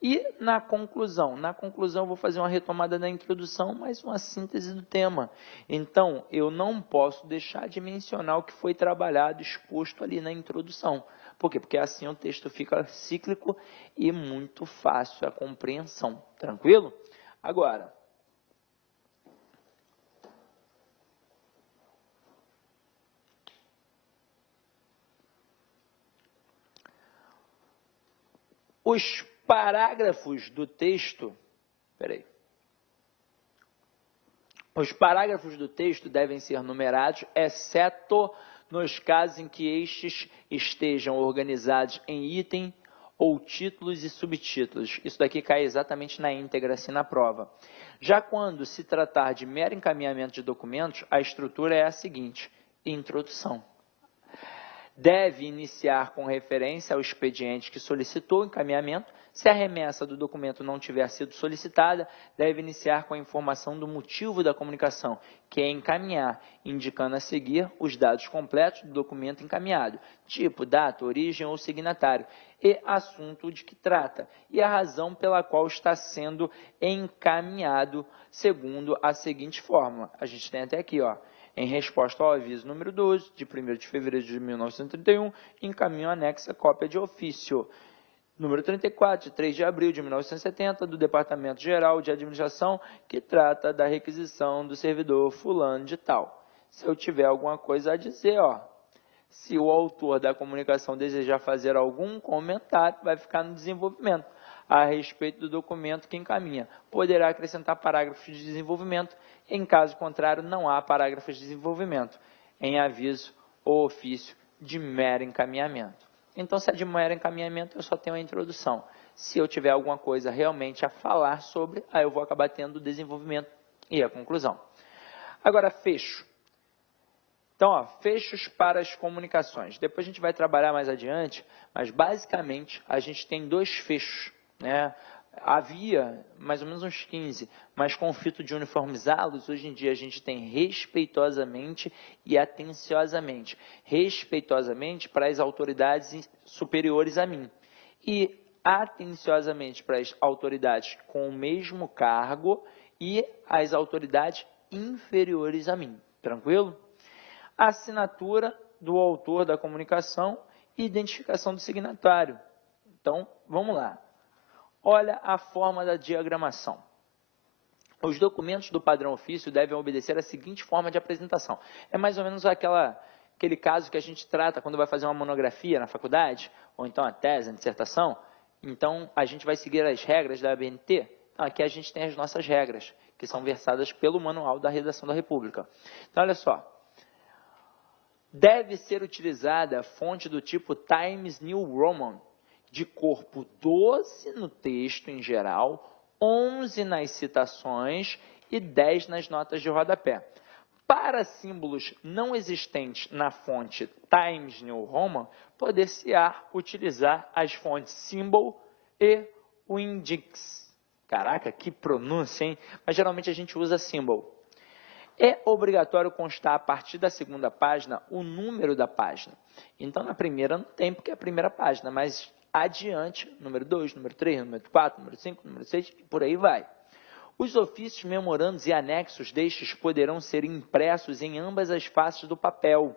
E na conclusão eu vou fazer uma retomada da introdução, mais uma síntese do tema. Então, eu não posso deixar de mencionar o que foi trabalhado, exposto ali na introdução. Por quê? Porque assim o texto fica cíclico e muito fácil a compreensão. Tranquilo? Agora, os parágrafos do texto, os parágrafos do texto devem ser numerados, exceto nos casos em que estes estejam organizados em item ou títulos e subtítulos. Isso daqui cai exatamente na íntegra, assim, na prova. Já quando se tratar de mero encaminhamento de documentos, a estrutura é a seguinte: introdução. Deve iniciar com referência ao expediente que solicitou o encaminhamento. Se a remessa do documento não tiver sido solicitada, deve iniciar com a informação do motivo da comunicação, que é encaminhar, indicando a seguir os dados completos do documento encaminhado, tipo, data, origem ou signatário, e assunto de que trata, e a razão pela qual está sendo encaminhado, segundo a seguinte fórmula. A gente tem até aqui, ó. Em resposta ao aviso número 12, de 1º de fevereiro de 1931, encaminho anexa cópia de ofício. Número 34, de 3 de abril de 1970, do Departamento Geral de Administração, que trata da requisição do servidor fulano de tal. Se eu tiver alguma coisa a dizer, ó, se o autor da comunicação desejar fazer algum comentário, vai ficar no desenvolvimento a respeito do documento que encaminha. Poderá acrescentar parágrafos de desenvolvimento. Em caso contrário, não há parágrafos de desenvolvimento. Em aviso ou ofício, de mero encaminhamento. Então, se é de mero encaminhamento, eu só tenho a introdução. Se eu tiver alguma coisa realmente a falar sobre, aí eu vou acabar tendo o desenvolvimento e a conclusão. Agora, fecho. Então, ó, fechos para as comunicações. Depois a gente vai trabalhar mais adiante, mas basicamente a gente tem 2 fechos, né? Havia mais ou menos uns 15, mas com o fito de uniformizá-los, hoje em dia a gente tem respeitosamente e atenciosamente. Respeitosamente para as autoridades superiores a mim e atenciosamente para as autoridades com o mesmo cargo e as autoridades inferiores a mim. Tranquilo? Assinatura do autor da comunicação e identificação do signatário. Então, vamos lá. Olha a forma da diagramação. Os documentos do padrão ofício devem obedecer a seguinte forma de apresentação. É mais ou menos aquele caso que a gente trata quando vai fazer uma monografia na faculdade, ou então a tese, a dissertação. Então, a gente vai seguir as regras da ABNT. Então, aqui a gente tem as nossas regras, que são versadas pelo Manual da Redação da República. Então, olha só. Deve ser utilizada fonte do tipo Times New Roman, de corpo 12 no texto em geral, 11 nas citações e 10 nas notas de rodapé. Para símbolos não existentes na fonte Times New Roman, poder-se-á utilizar as fontes Symbol e Wingdix. Caraca, que pronúncia, hein? Mas geralmente a gente usa Symbol. É obrigatório constar a partir da segunda página o número da página. Então, na primeira não tem, porque é a primeira página, mas adiante, número 2, número 3, número 4, número 5, número 6, e por aí vai. Os ofícios, memorandos e anexos destes poderão ser impressos em ambas as faces do papel.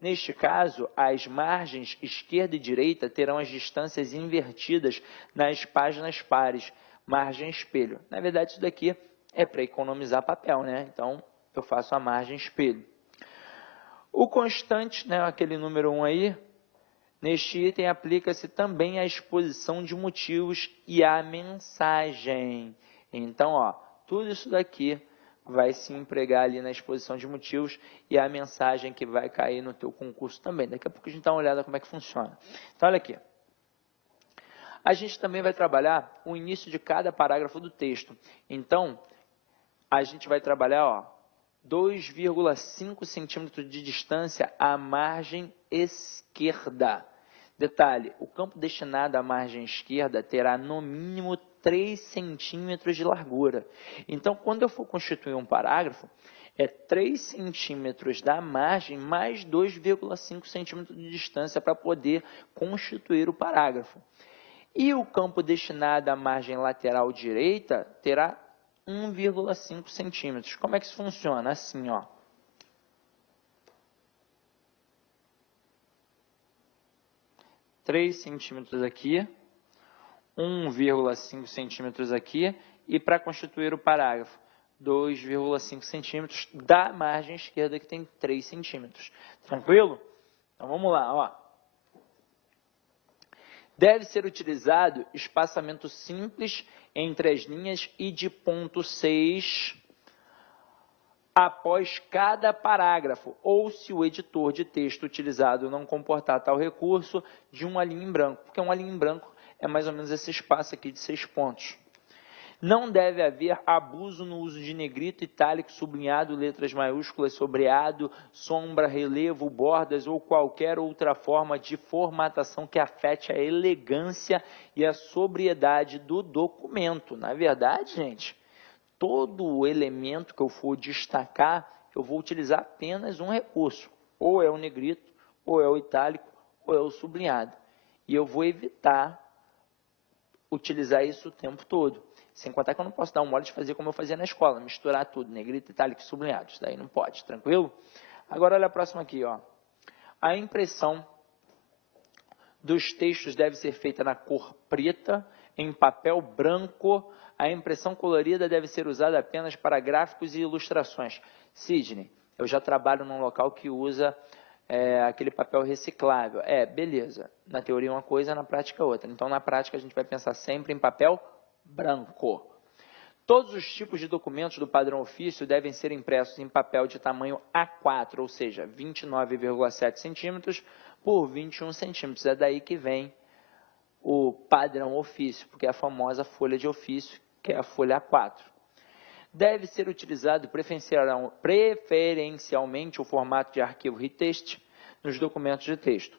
Neste caso, as margens esquerda e direita terão as distâncias invertidas nas páginas pares, margem espelho. Na verdade, isso daqui é para economizar papel, né? Então, eu faço a margem espelho. O constante, né, aquele número 1 aí, neste item aplica-se também a exposição de motivos e a mensagem. Então, ó, tudo isso daqui vai se empregar ali na exposição de motivos e a mensagem que vai cair no teu concurso também. Daqui a pouco a gente dá uma olhada como é que funciona. Então, olha aqui. A gente também vai trabalhar o início de cada parágrafo do texto. Então, a gente vai trabalhar, ó, 2,5 centímetros de distância à margem esquerda. Detalhe, o campo destinado à margem esquerda terá no mínimo 3 centímetros de largura. Então, quando eu for constituir um parágrafo, é 3 centímetros da margem mais 2,5 centímetros de distância para poder constituir o parágrafo. E o campo destinado à margem lateral direita terá 1,5 centímetros. Como é que isso funciona? Assim, ó. Três centímetros aqui, 1,5 centímetros aqui, e para constituir o parágrafo, 2,5 centímetros da margem esquerda, que tem 3 centímetros. Tranquilo? Então, vamos lá, ó. Deve ser utilizado espaçamento simples entre as linhas e de ponto 6 após cada parágrafo, ou se o editor de texto utilizado não comportar tal recurso, de uma linha em branco, porque uma linha em branco é mais ou menos esse espaço aqui de 6 pontos. Não deve haver abuso no uso de negrito, itálico, sublinhado, letras maiúsculas, sobreado, sombra, relevo, bordas ou qualquer outra forma de formatação que afete a elegância e a sobriedade do documento. Na verdade, gente, todo elemento que eu for destacar, eu vou utilizar apenas um recurso. Ou é o negrito, ou é o itálico, ou é o sublinhado. E eu vou evitar utilizar isso o tempo todo. Sem contar que eu não posso dar um mole de fazer como eu fazia na escola, misturar tudo, negrito, itálico e sublinhado. Isso daí não pode, tranquilo? Agora, olha a próxima aqui, ó. A impressão dos textos deve ser feita na cor preta, em papel branco. A impressão colorida deve ser usada apenas para gráficos e ilustrações. Sidney, eu já trabalho num local que usa aquele papel reciclável. Beleza. Na teoria uma coisa, na prática outra. Então, na prática, a gente vai pensar sempre em papel branco. Todos os tipos de documentos do padrão ofício devem ser impressos em papel de tamanho A4, ou seja, 29,7 centímetros por 21 centímetros. É daí que vem o padrão ofício, porque é a famosa folha de ofício, que é a folha A4. Deve ser utilizado preferencialmente o formato de arquivo retext nos documentos de texto.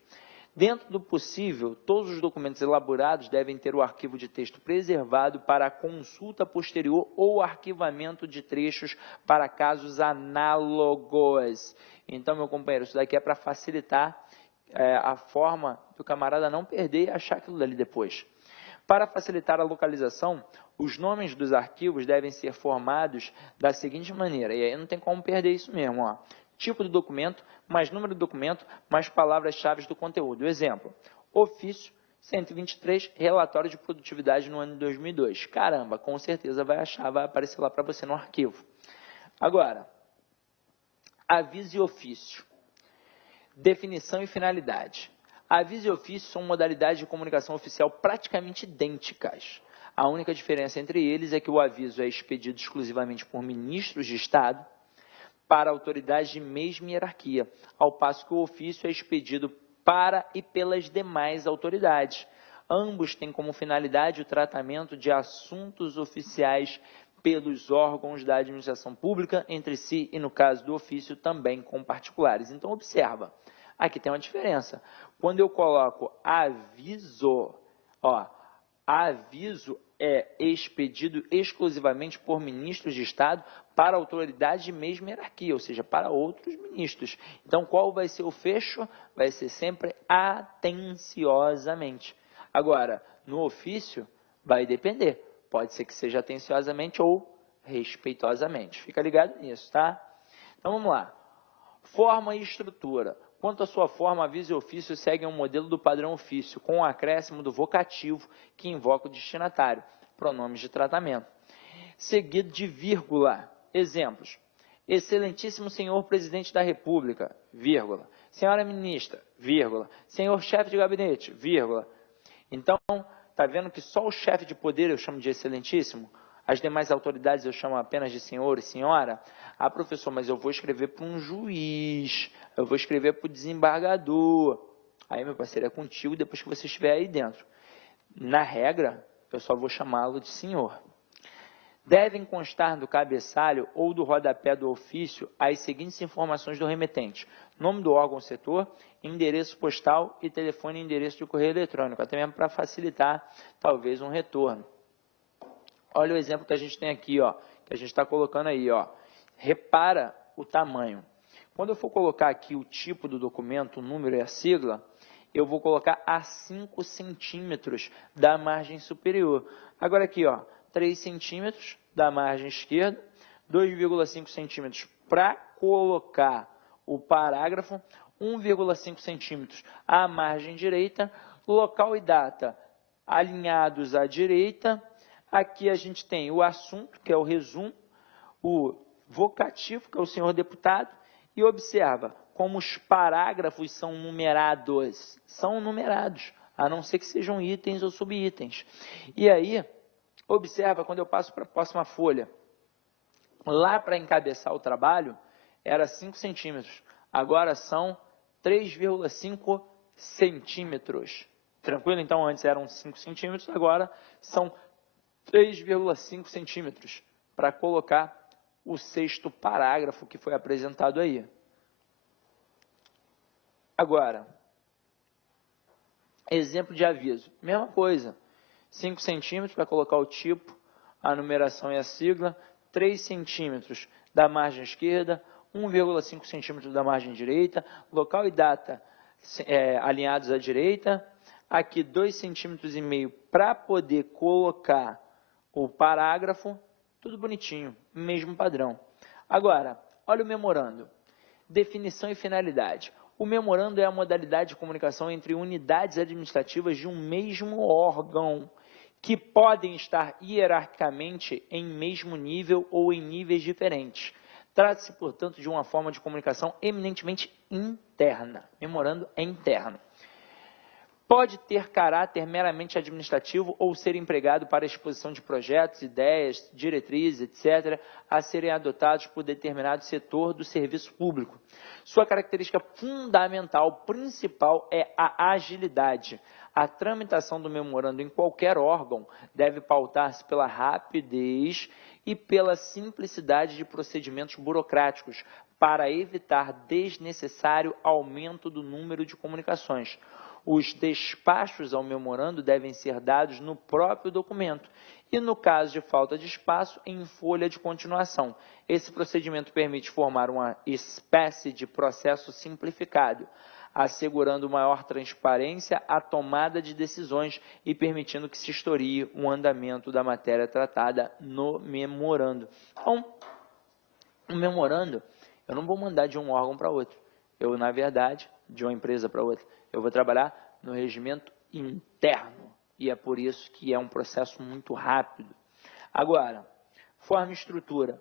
Dentro do possível, todos os documentos elaborados devem ter o arquivo de texto preservado para a consulta posterior ou arquivamento de trechos para casos análogos. Então, meu companheiro, isso daqui é para facilitar a forma do camarada não perder e achar aquilo dali depois. Para facilitar a localização, os nomes dos arquivos devem ser formados da seguinte maneira, e aí não tem como perder isso mesmo, ó. Tipo do documento, mais número do documento, mais palavras-chave do conteúdo. Exemplo, ofício 123, relatório de produtividade no ano de 2002. Caramba, com certeza vai achar, vai aparecer lá para você no arquivo. Agora, aviso e ofício. Definição e finalidade. Aviso e ofício são modalidades de comunicação oficial praticamente idênticas. A única diferença entre eles é que o aviso é expedido exclusivamente por ministros de Estado para autoridades de mesma hierarquia, ao passo que o ofício é expedido para e pelas demais autoridades. Ambos têm como finalidade o tratamento de assuntos oficiais pelos órgãos da administração pública entre si e, no caso do ofício, também com particulares. Então, observa, aqui tem uma diferença. Quando eu coloco aviso, aviso é expedido exclusivamente por ministros de Estado para autoridades de mesma hierarquia, ou seja, para outros ministros. Então, qual vai ser o fecho? Vai ser sempre atenciosamente. Agora, no ofício, vai depender. Pode ser que seja atenciosamente ou respeitosamente. Fica ligado nisso, tá? Então, vamos lá. Forma e estrutura. Quanto à sua forma, aviso e ofício seguem um modelo do padrão ofício, com o acréscimo do vocativo que invoca o destinatário, pronomes de tratamento, seguido de vírgula. Exemplos: excelentíssimo senhor presidente da República, vírgula, senhora ministra, vírgula, senhor chefe de gabinete, vírgula. Então, está vendo que só o chefe de poder eu chamo de excelentíssimo? As demais autoridades eu chamo apenas de senhor e senhora? Ah, professor, mas eu vou escrever para um juiz, eu vou escrever para o desembargador. Aí, meu parceiro, é contigo depois que você estiver aí dentro. Na regra, eu só vou chamá-lo de senhor. Devem constar do cabeçalho ou do rodapé do ofício as seguintes informações do remetente: nome do órgão ou setor, endereço postal e telefone e endereço de correio eletrônico, até mesmo para facilitar, talvez, um retorno. Olha o exemplo que a gente tem aqui, ó, que a gente está colocando aí, ó. Repara o tamanho. Quando eu for colocar aqui o tipo do documento, o número e a sigla, eu vou colocar a 5 centímetros da margem superior. Agora aqui, ó, 3 centímetros da margem esquerda, 2,5 centímetros para colocar o parágrafo, 1,5 centímetros à margem direita, local e data alinhados à direita. Aqui a gente tem o assunto, que é o resumo, o vocativo, que é o senhor deputado, e observa como os parágrafos são numerados. São numerados, a não ser que sejam itens ou subitens. E aí, observa, quando eu passo para a próxima folha, lá para encabeçar o trabalho, era 5 centímetros. Agora são 3,5 centímetros. Tranquilo? Então, antes eram 5 centímetros, agora são 3,5 centímetros para colocar o 6º parágrafo que foi apresentado aí. Agora, exemplo de aviso. Mesma coisa. 5 centímetros para colocar o tipo, a numeração e a sigla. 3 centímetros da margem esquerda. 1,5 centímetros da margem direita. Local e data alinhados à direita. Aqui 2,5 centímetros para poder colocar o parágrafo. Tudo bonitinho, mesmo padrão. Agora, olha o memorando. Definição e finalidade. O memorando é a modalidade de comunicação entre unidades administrativas de um mesmo órgão, que podem estar hierarquicamente em mesmo nível ou em níveis diferentes. Trata-se, portanto, de uma forma de comunicação eminentemente interna. Memorando é interno. Pode ter caráter meramente administrativo ou ser empregado para a exposição de projetos, ideias, diretrizes, etc., a serem adotados por determinado setor do serviço público. Sua característica fundamental, principal, é a agilidade. A tramitação do memorando em qualquer órgão deve pautar-se pela rapidez e pela simplicidade de procedimentos burocráticos, para evitar desnecessário aumento do número de comunicações. Os despachos ao memorando devem ser dados no próprio documento e, no caso de falta de espaço, em folha de continuação. Esse procedimento permite formar uma espécie de processo simplificado, assegurando maior transparência à tomada de decisões e permitindo que se historie o andamento da matéria tratada no memorando. Então, o memorando, eu não vou mandar de um órgão para outro. Eu, na verdade, de uma empresa para outra. Eu vou trabalhar no regimento interno e é por isso que é um processo muito rápido. Agora, forma e estrutura.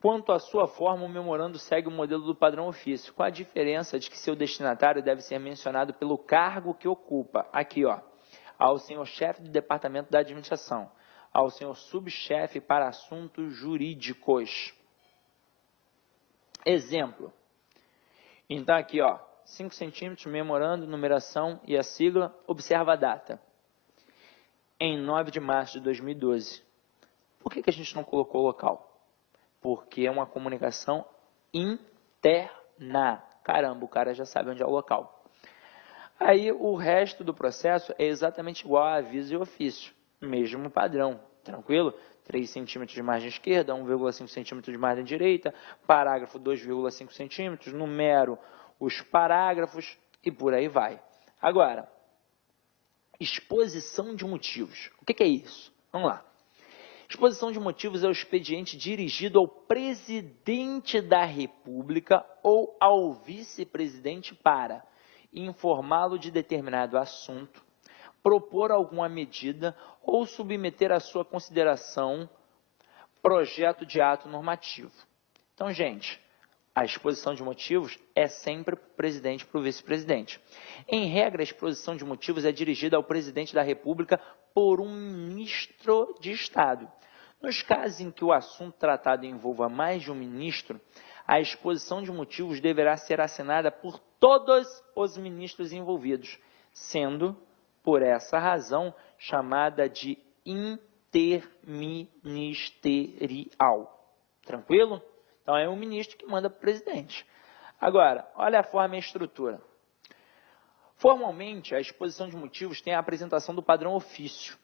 Quanto à sua forma, o memorando segue o modelo do padrão ofício, com a diferença de que seu destinatário deve ser mencionado pelo cargo que ocupa. Aqui, ó, ao senhor chefe do departamento da administração, ao senhor subchefe para assuntos jurídicos. Exemplo. Então, aqui, ó, 5 centímetros, memorando, numeração e a sigla, observa a data. Em 9 de março de 2012. Por que a gente não colocou o local? Porque é uma comunicação interna. Caramba, o cara já sabe onde é o local. Aí, o resto do processo é exatamente igual a aviso e ofício. Mesmo padrão, tranquilo? 3 centímetros de margem esquerda, 1,5 centímetros de margem direita, parágrafo 2,5 centímetros, numero os parágrafos e por aí vai. Agora, exposição de motivos. O que é isso? Vamos lá. Exposição de motivos é o expediente dirigido ao presidente da República ou ao vice-presidente para informá-lo de determinado assunto, propor alguma medida ou submeter à sua consideração projeto de ato normativo. Então, gente, a exposição de motivos é sempre para o presidente e para o vice-presidente. Em regra, a exposição de motivos é dirigida ao presidente da República por um ministro de Estado. Nos casos em que o assunto tratado envolva mais de um ministro, a exposição de motivos deverá ser assinada por todos os ministros envolvidos, sendo, por essa razão, chamada de interministerial. Tranquilo? Então, é um ministro que manda para o presidente. Agora, olha a forma e a estrutura. Formalmente, a exposição de motivos tem a apresentação do padrão ofício.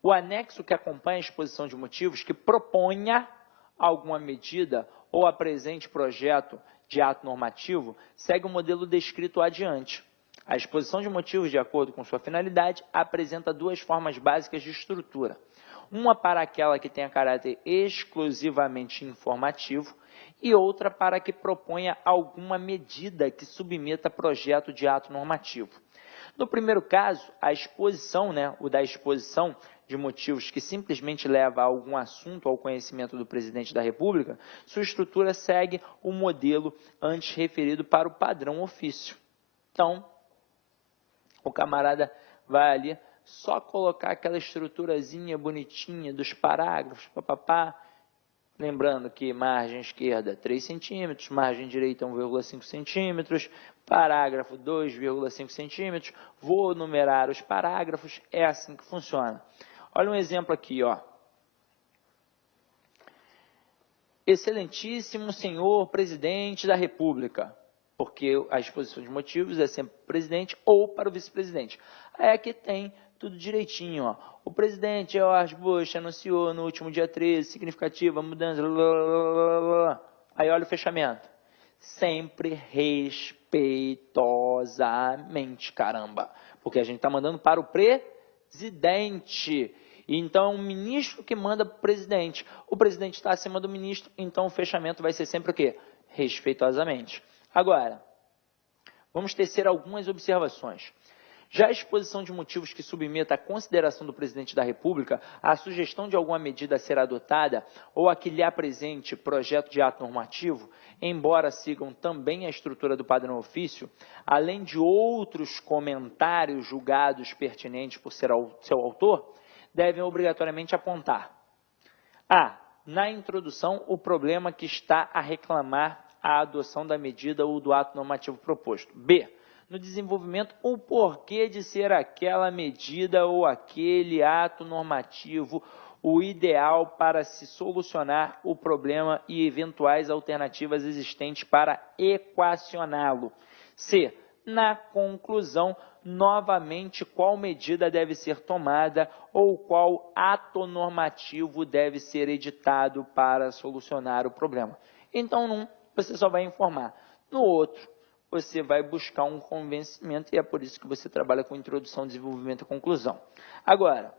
O anexo que acompanha a exposição de motivos, que proponha alguma medida ou apresente projeto de ato normativo, segue o modelo descrito adiante. A exposição de motivos, de acordo com sua finalidade, apresenta 2 formas básicas de estrutura. Uma para aquela que tenha caráter exclusivamente informativo e outra para que proponha alguma medida que submeta projeto de ato normativo. No primeiro caso, a exposição, o da exposição de motivos que simplesmente leva a algum assunto ao conhecimento do presidente da República, sua estrutura segue o modelo antes referido para o padrão ofício. Então, o camarada vai ali só colocar aquela estruturazinha bonitinha dos parágrafos, papapá. Lembrando que margem esquerda 3 centímetros, margem direita 1,5 centímetros, parágrafo 2,5 centímetros. Vou numerar os parágrafos, é assim que funciona. Olha um exemplo aqui, ó. Excelentíssimo senhor presidente da República, porque a exposição de motivos é sempre para o presidente ou para o vice-presidente. Aí aqui tem tudo direitinho, ó. O presidente George Bush anunciou no último dia 13, significativa mudança, aí olha o fechamento. Sempre respeitosamente, caramba, porque a gente está mandando para o presidente. Então, é um ministro que manda para o presidente. O presidente está acima do ministro, então o fechamento vai ser sempre o quê? Respeitosamente. Agora, vamos tecer algumas observações. Já a exposição de motivos que submeta à consideração do Presidente da República a sugestão de alguma medida a ser adotada ou a que lhe apresente projeto de ato normativo, embora sigam também a estrutura do padrão ofício, além de outros comentários julgados pertinentes por seu autor, devem obrigatoriamente apontar: a. Na introdução, o problema que está a reclamar a adoção da medida ou do ato normativo proposto. B. No desenvolvimento, o porquê de ser aquela medida ou aquele ato normativo o ideal para se solucionar o problema e eventuais alternativas existentes para equacioná-lo. C. Na conclusão, novamente, qual medida deve ser tomada ou qual ato normativo deve ser editado para solucionar o problema. Então, num, você só vai informar. No outro, você vai buscar um convencimento e é por isso que você trabalha com introdução, desenvolvimento e conclusão. Agora,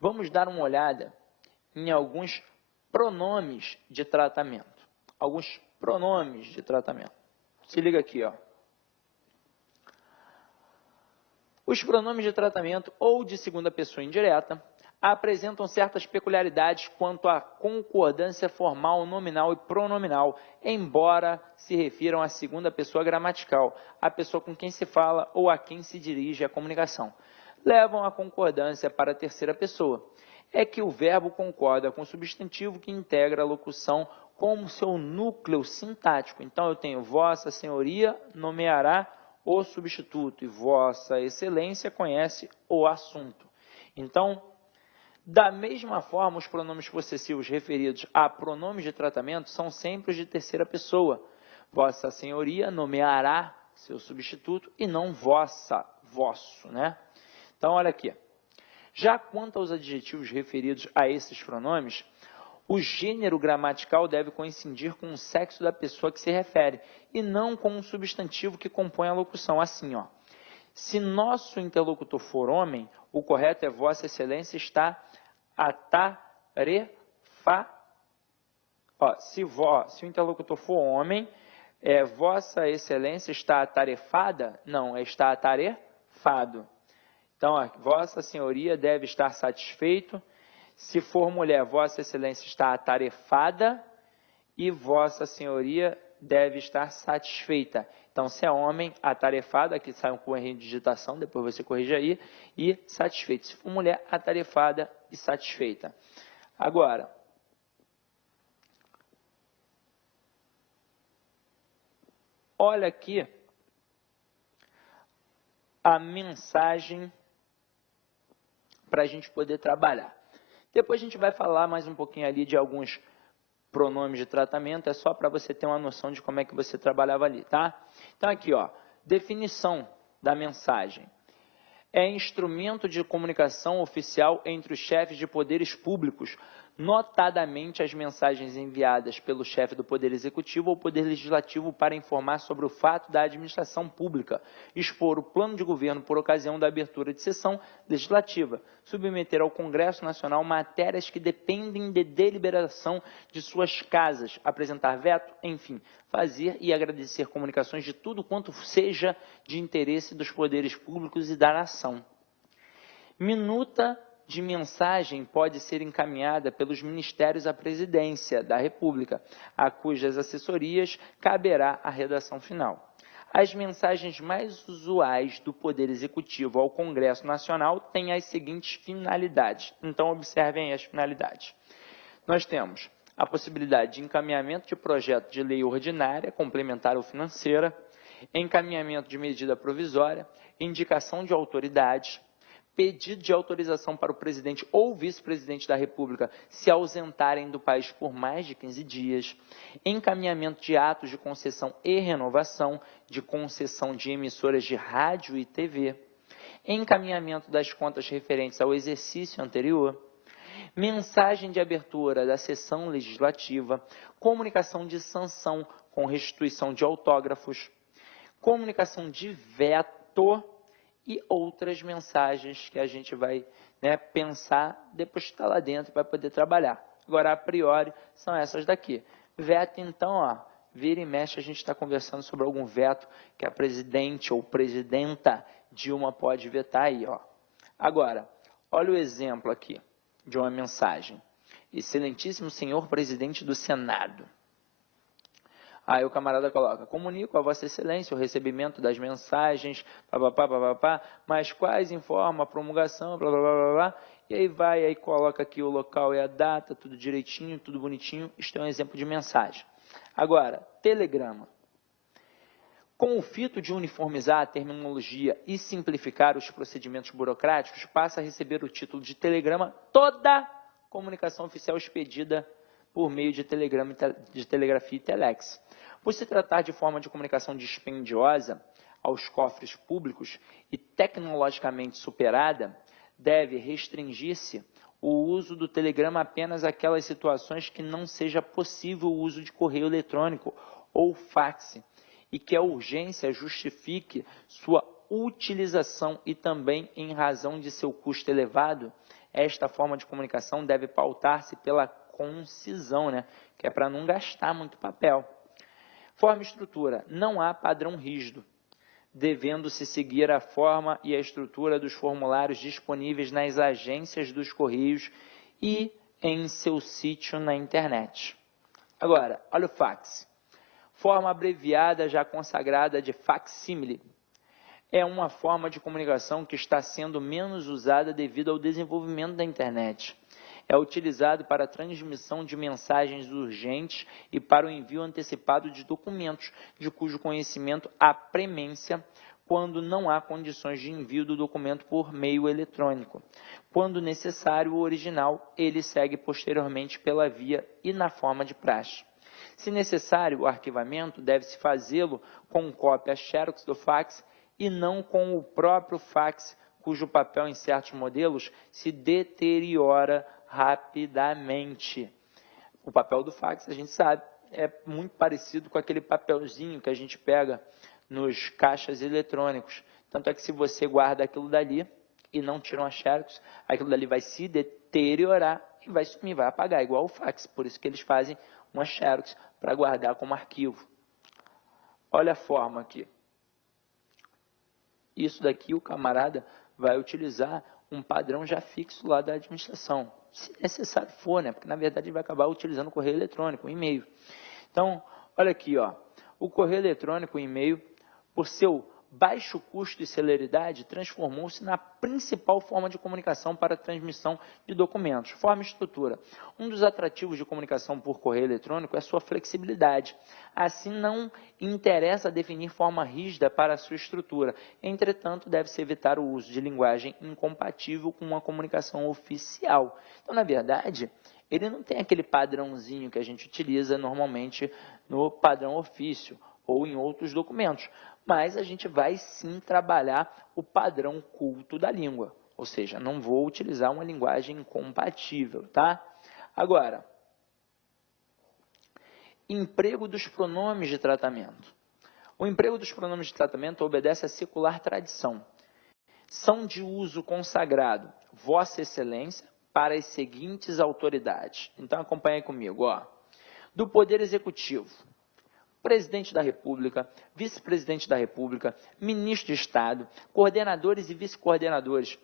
vamos dar uma olhada em alguns pronomes de tratamento. Alguns pronomes de tratamento. Se liga aqui, ó. Os pronomes de tratamento ou de segunda pessoa indireta apresentam certas peculiaridades quanto à concordância formal, nominal e pronominal, embora se refiram à segunda pessoa gramatical, a pessoa com quem se fala ou a quem se dirige a comunicação. Levam a concordância para a terceira pessoa. É que o verbo concorda com o substantivo que integra a locução como seu núcleo sintático. Então, eu tenho Vossa Senhoria nomeará o substituto e Vossa Excelência conhece o assunto. Então, da mesma forma, os pronomes possessivos referidos a pronomes de tratamento são sempre os de terceira pessoa. Vossa Senhoria nomeará seu substituto e não vossa, vosso, né? Então, olha aqui. Já quanto aos adjetivos referidos a esses pronomes, o gênero gramatical deve coincidir com o sexo da pessoa que se refere e não com o substantivo que compõe a locução. Assim, ó. Se nosso interlocutor for homem, o correto é Vossa Excelência está atarefa. Se o interlocutor for homem, Vossa Excelência está atarefada? Não, está atarefado. Então, Vossa Senhoria deve estar satisfeito. Se for mulher, Vossa Excelência está atarefada e Vossa Senhoria deve estar satisfeita. Então, se é homem, atarefada, aqui sai um erro de digitação, depois você corrige aí, e satisfeito. Se for mulher, atarefada e satisfeita. Agora, olha aqui a mensagem para a gente poder trabalhar. Depois a gente vai falar mais um pouquinho ali de alguns pronomes de tratamento, é só para você ter uma noção de como é que você trabalhava ali, tá? Então aqui, ó, definição da mensagem. É instrumento de comunicação oficial entre os chefes de poderes públicos, notadamente as mensagens enviadas pelo chefe do Poder Executivo ou Poder Legislativo para informar sobre o fato da administração pública, expor o plano de governo por ocasião da abertura de sessão legislativa, submeter ao Congresso Nacional matérias que dependem de deliberação de suas casas, apresentar veto, enfim, fazer e agradecer comunicações de tudo quanto seja de interesse dos poderes públicos e da nação. Minuta de mensagem pode ser encaminhada pelos ministérios à Presidência da República, a cujas assessorias caberá a redação final. As mensagens mais usuais do Poder Executivo ao Congresso Nacional têm as seguintes finalidades. Então, observem as finalidades. Nós temos a possibilidade de encaminhamento de projeto de lei ordinária, complementar ou financeira, encaminhamento de medida provisória, indicação de autoridades, pedido de autorização para o presidente ou vice-presidente da República se ausentarem do país por mais de 15 dias, encaminhamento de atos de concessão e renovação, de concessão de emissoras de rádio e TV, encaminhamento das contas referentes ao exercício anterior, mensagem de abertura da sessão legislativa, comunicação de sanção com restituição de autógrafos, comunicação de veto e outras mensagens que a gente vai pensar depois que está lá dentro para poder trabalhar. Agora, a priori, são essas daqui. Veto, então, vira e mexe a gente está conversando sobre algum veto que a presidente ou presidenta Dilma pode vetar aí, ó. Agora, olha o exemplo aqui de uma mensagem. Excelentíssimo senhor presidente do Senado. Aí o camarada coloca: comunico a Vossa Excelência o recebimento das mensagens, mas quais informa a promulgação, blá, blá, blá, blá, blá. E aí vai, aí coloca aqui o local e a data, tudo direitinho, tudo bonitinho. Isto é um exemplo de mensagem. Agora, telegrama. Com o fito de uniformizar a terminologia e simplificar os procedimentos burocráticos, passa a receber o título de telegrama toda comunicação oficial expedida por meio de telegrama, de telegrafia e telex. Por se tratar de forma de comunicação dispendiosa aos cofres públicos e tecnologicamente superada, deve restringir-se o uso do telegrama apenas àquelas situações que não seja possível o uso de correio eletrônico ou fax, e que a urgência justifique sua utilização e também em razão de seu custo elevado. Esta forma de comunicação deve pautar-se pela concisão, né? Que é para não gastar muito papel. Forma e estrutura. Não há padrão rígido, devendo-se seguir a forma e a estrutura dos formulários disponíveis nas agências dos Correios e em seu sítio na internet. Agora, olha o fax. Forma abreviada já consagrada de facsímile. É uma forma de comunicação que está sendo menos usada devido ao desenvolvimento da internet. É utilizado para a transmissão de mensagens urgentes e para o envio antecipado de documentos, de cujo conhecimento há premência quando não há condições de envio do documento por meio eletrônico. Quando necessário, o original, ele segue posteriormente pela via e na forma de praxe. Se necessário, o arquivamento deve-se fazê-lo com cópia xerox do fax e não com o próprio fax, cujo papel em certos modelos se deteriora rapidamente. O papel do fax, a gente sabe, é muito parecido com aquele papelzinho que a gente pega nos caixas eletrônicos. Tanto é que se você guarda aquilo dali e não tira uma xerox, aquilo dali vai se deteriorar e vai sumir, vai apagar, igual o fax. Por isso que eles fazem uma xerox para guardar como arquivo. Olha a forma aqui. Isso daqui o camarada vai utilizar um padrão já fixo lá da administração, se necessário for, né? Porque na verdade ele vai acabar utilizando o correio eletrônico, o e-mail. Então, olha aqui, ó, o correio eletrônico, o e-mail, por seu baixo custo e celeridade, transformou-se na principal forma de comunicação para a transmissão de documentos. Forma e estrutura. Um dos atrativos de comunicação por correio eletrônico é sua flexibilidade. Assim, não interessa definir forma rígida para a sua estrutura. Entretanto, deve-se evitar o uso de linguagem incompatível com uma comunicação oficial. Então, na verdade, ele não tem aquele padrãozinho que a gente utiliza normalmente no padrão ofício ou em outros documentos, mas a gente vai sim trabalhar o padrão culto da língua, ou seja, não vou utilizar uma linguagem incompatível, tá? Agora, emprego dos pronomes de tratamento. O emprego dos pronomes de tratamento obedece à secular tradição. São de uso consagrado, Vossa Excelência, para as seguintes autoridades. Então, acompanhe comigo, ó. Do Poder Executivo, Presidente da República, Vice-Presidente da República, Ministro de Estado, coordenadores e vice-coordenadores,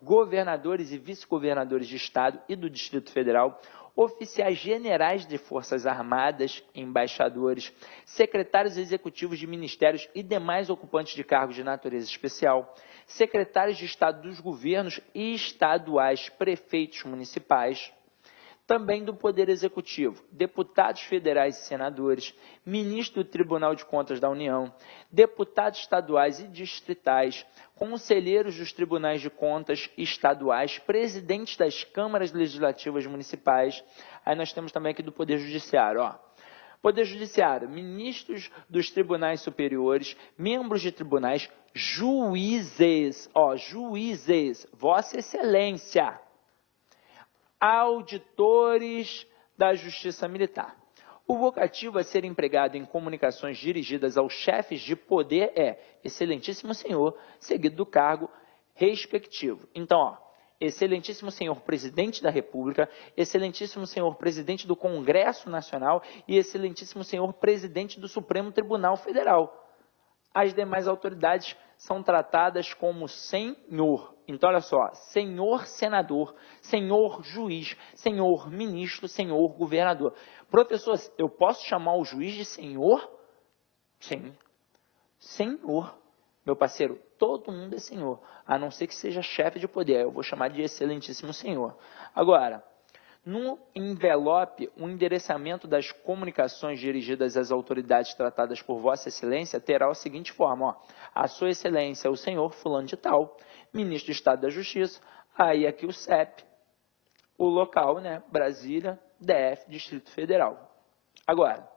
governadores e vice-governadores de Estado e do Distrito Federal, oficiais generais de Forças Armadas, embaixadores, secretários executivos de ministérios e demais ocupantes de cargos de natureza especial, secretários de Estado dos governos e estaduais, prefeitos municipais, também do Poder Executivo, deputados federais e senadores, ministro do Tribunal de Contas da União, deputados estaduais e distritais, conselheiros dos Tribunais de Contas estaduais, presidentes das câmaras legislativas municipais. Aí nós temos também aqui do Poder Judiciário, ó. Poder Judiciário, ministros dos tribunais superiores, membros de tribunais, juízes, ó, juízes, Vossa Excelência, auditores da Justiça Militar. O vocativo a ser empregado em comunicações dirigidas aos chefes de poder é Excelentíssimo Senhor, seguido do cargo respectivo. Então, ó, Excelentíssimo Senhor Presidente da República, Excelentíssimo Senhor Presidente do Congresso Nacional e Excelentíssimo Senhor Presidente do Supremo Tribunal Federal. As demais autoridades são tratadas como senhor. Então, olha só, senhor senador, senhor juiz, senhor ministro, senhor governador. Professor, eu posso chamar o juiz de senhor? Sim. Senhor. Meu parceiro, todo mundo é senhor, a não ser que seja chefe de poder. Eu vou chamar de excelentíssimo senhor. Agora, no envelope, o endereçamento das comunicações dirigidas às autoridades tratadas por Vossa Excelência terá a seguinte forma, ó, a Sua Excelência, o senhor fulano de tal, ministro do Estado da Justiça, aí aqui o CEP, o local, né, Brasília, DF, Distrito Federal. Agora,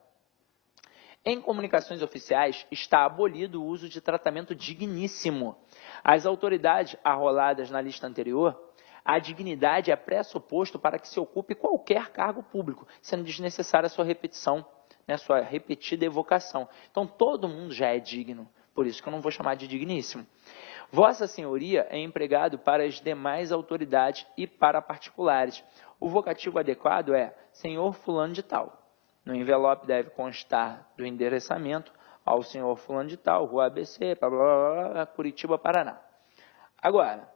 em comunicações oficiais, está abolido o uso de tratamento digníssimo. As autoridades arroladas na lista anterior, a dignidade é pressuposto para que se ocupe qualquer cargo público, sendo desnecessária a sua repetição, né, sua repetida evocação. Então, todo mundo já é digno, por isso que eu não vou chamar de digníssimo. Vossa Senhoria é empregado para as demais autoridades e para particulares. O vocativo adequado é senhor fulano de tal. No envelope deve constar do endereçamento ao senhor fulano de tal, Rua ABC, blá, blá, blá, blá, Curitiba, Paraná. Agora,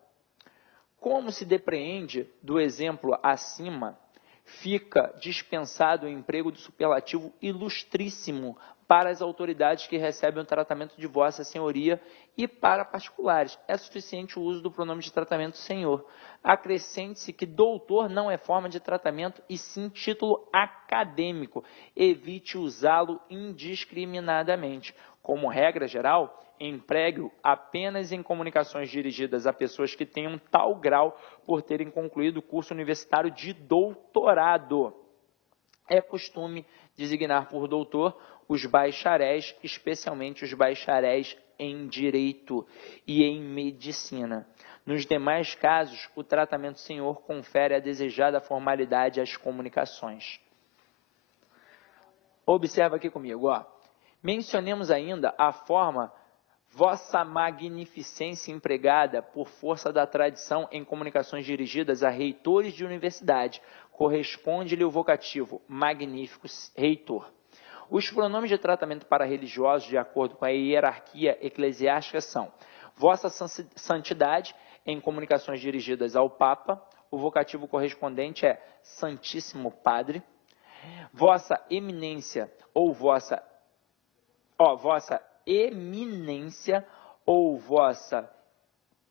como se depreende do exemplo acima, fica dispensado o emprego do superlativo ilustríssimo para as autoridades que recebem o tratamento de Vossa Senhoria e para particulares. É suficiente o uso do pronome de tratamento senhor. Acrescente-se que doutor não é forma de tratamento e sim título acadêmico. Evite usá-lo indiscriminadamente. Como regra geral, empregue-o apenas em comunicações dirigidas a pessoas que tenham tal grau por terem concluído o curso universitário de doutorado. É costume designar por doutor os bacharéis, especialmente os bacharéis em Direito e em Medicina. Nos demais casos, o tratamento senhor confere a desejada formalidade às comunicações. Observa aqui comigo, ó. Mencionemos ainda a forma Vossa Magnificência empregada por força da tradição em comunicações dirigidas a reitores de universidade. Corresponde-lhe o vocativo magnífico reitor. Os pronomes de tratamento para religiosos, de acordo com a hierarquia eclesiástica, são Vossa Santidade, em comunicações dirigidas ao Papa, o vocativo correspondente é Santíssimo Padre. Vossa Eminência ou Vossa Eminência ou Vossa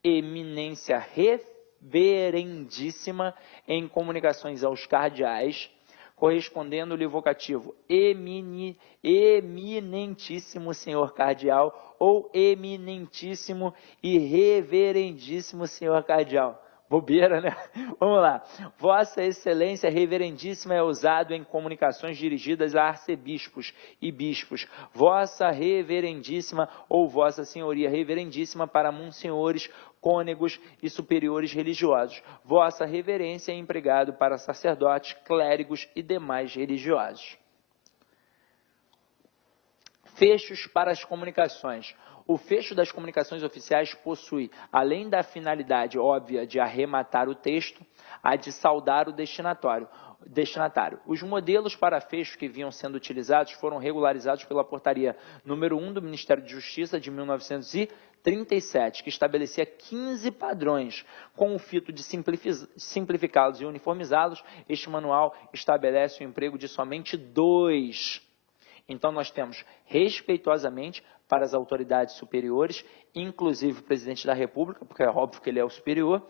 Eminência Reverendíssima em comunicações aos cardeais, correspondendo-lhe o vocativo Eminentíssimo Senhor Cardeal ou Eminentíssimo e Reverendíssimo Senhor Cardeal. Bobeira, né? Vamos lá. Vossa Excelência Reverendíssima é usado em comunicações dirigidas a arcebispos e bispos. Vossa Reverendíssima ou Vossa Senhoria Reverendíssima para monsenhores, cônegos e superiores religiosos. Vossa Reverência é empregado para sacerdotes, clérigos e demais religiosos. Fechos para as comunicações. O fecho das comunicações oficiais possui, além da finalidade óbvia de arrematar o texto, a de saudar o destinatário. Os modelos para fecho que vinham sendo utilizados foram regularizados pela portaria número 1 do Ministério de Justiça de 1937, que estabelecia 15 padrões. Com o fito de simplificá-los e uniformizá-los, este manual estabelece o emprego de somente 2. Então, nós temos, respeitosamente, para as autoridades superiores, inclusive o presidente da República, porque é óbvio que ele é o superior,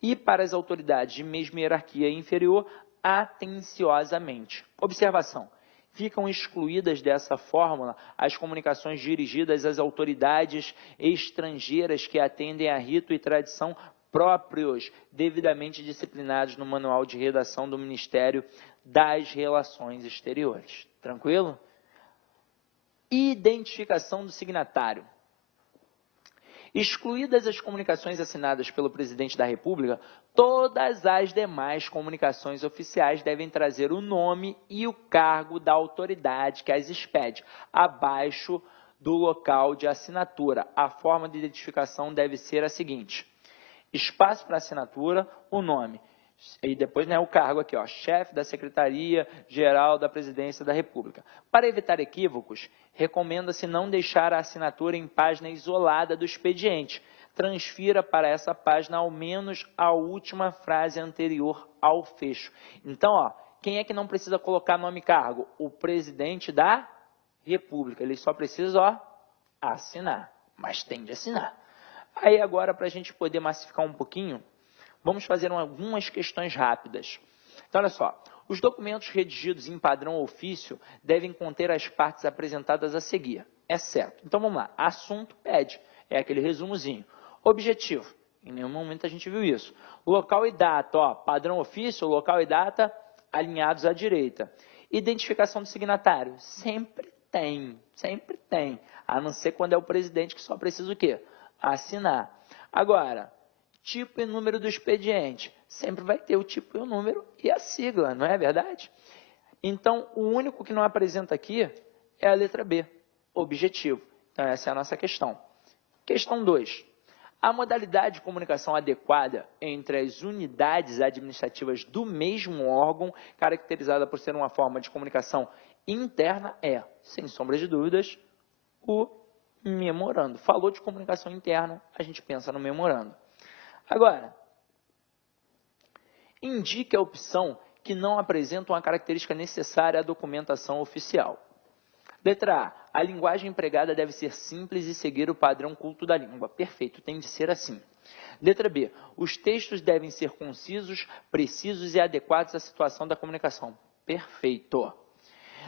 e para as autoridades de mesma hierarquia inferior, atenciosamente. Observação. Ficam excluídas dessa fórmula as comunicações dirigidas às autoridades estrangeiras que atendem a rito e tradição próprios, devidamente disciplinados no Manual de Redação do Ministério das Relações Exteriores. Tranquilo? Identificação do signatário. Excluídas as comunicações assinadas pelo Presidente da República, todas as demais comunicações oficiais devem trazer o nome e o cargo da autoridade que as expede, abaixo do local de assinatura. A forma de identificação deve ser a seguinte: espaço para assinatura, o nome. E depois, né, o cargo aqui, ó, chefe da Secretaria-Geral da Presidência da República. Para evitar equívocos, recomenda-se não deixar a assinatura em página isolada do expediente. Transfira para essa página ao menos a última frase anterior ao fecho. Então, ó, quem é que não precisa colocar nome e cargo? O presidente da República. Ele só precisa, ó, assinar, mas tem de assinar. Aí agora, para a gente poder massificar um pouquinho, vamos fazer algumas questões rápidas. Então, olha só, os documentos redigidos em padrão ofício devem conter as partes apresentadas a seguir, exceto. Então, vamos lá, assunto pede, é aquele resumozinho. Objetivo, em nenhum momento a gente viu isso. Local e data, ó, padrão ofício, local e data alinhados à direita. Identificação do signatário, sempre tem, a não ser quando é o presidente que só precisa o quê? Assinar. Agora, tipo e número do expediente, sempre vai ter o tipo e o número e a sigla, não é verdade? Então, o único que não apresenta aqui é a letra B, objetivo. Então, essa é a nossa questão. Questão 2. A modalidade de comunicação adequada entre as unidades administrativas do mesmo órgão, caracterizada por ser uma forma de comunicação interna, é, sem sombra de dúvidas, o memorando. Falou de comunicação interna, a gente pensa no memorando. Agora, indique a opção que não apresenta uma característica necessária à documentação oficial. Letra A. A linguagem empregada deve ser simples e seguir o padrão culto da língua. Perfeito, tem de ser assim. Letra B. Os textos devem ser concisos, precisos e adequados à situação da comunicação. Perfeito.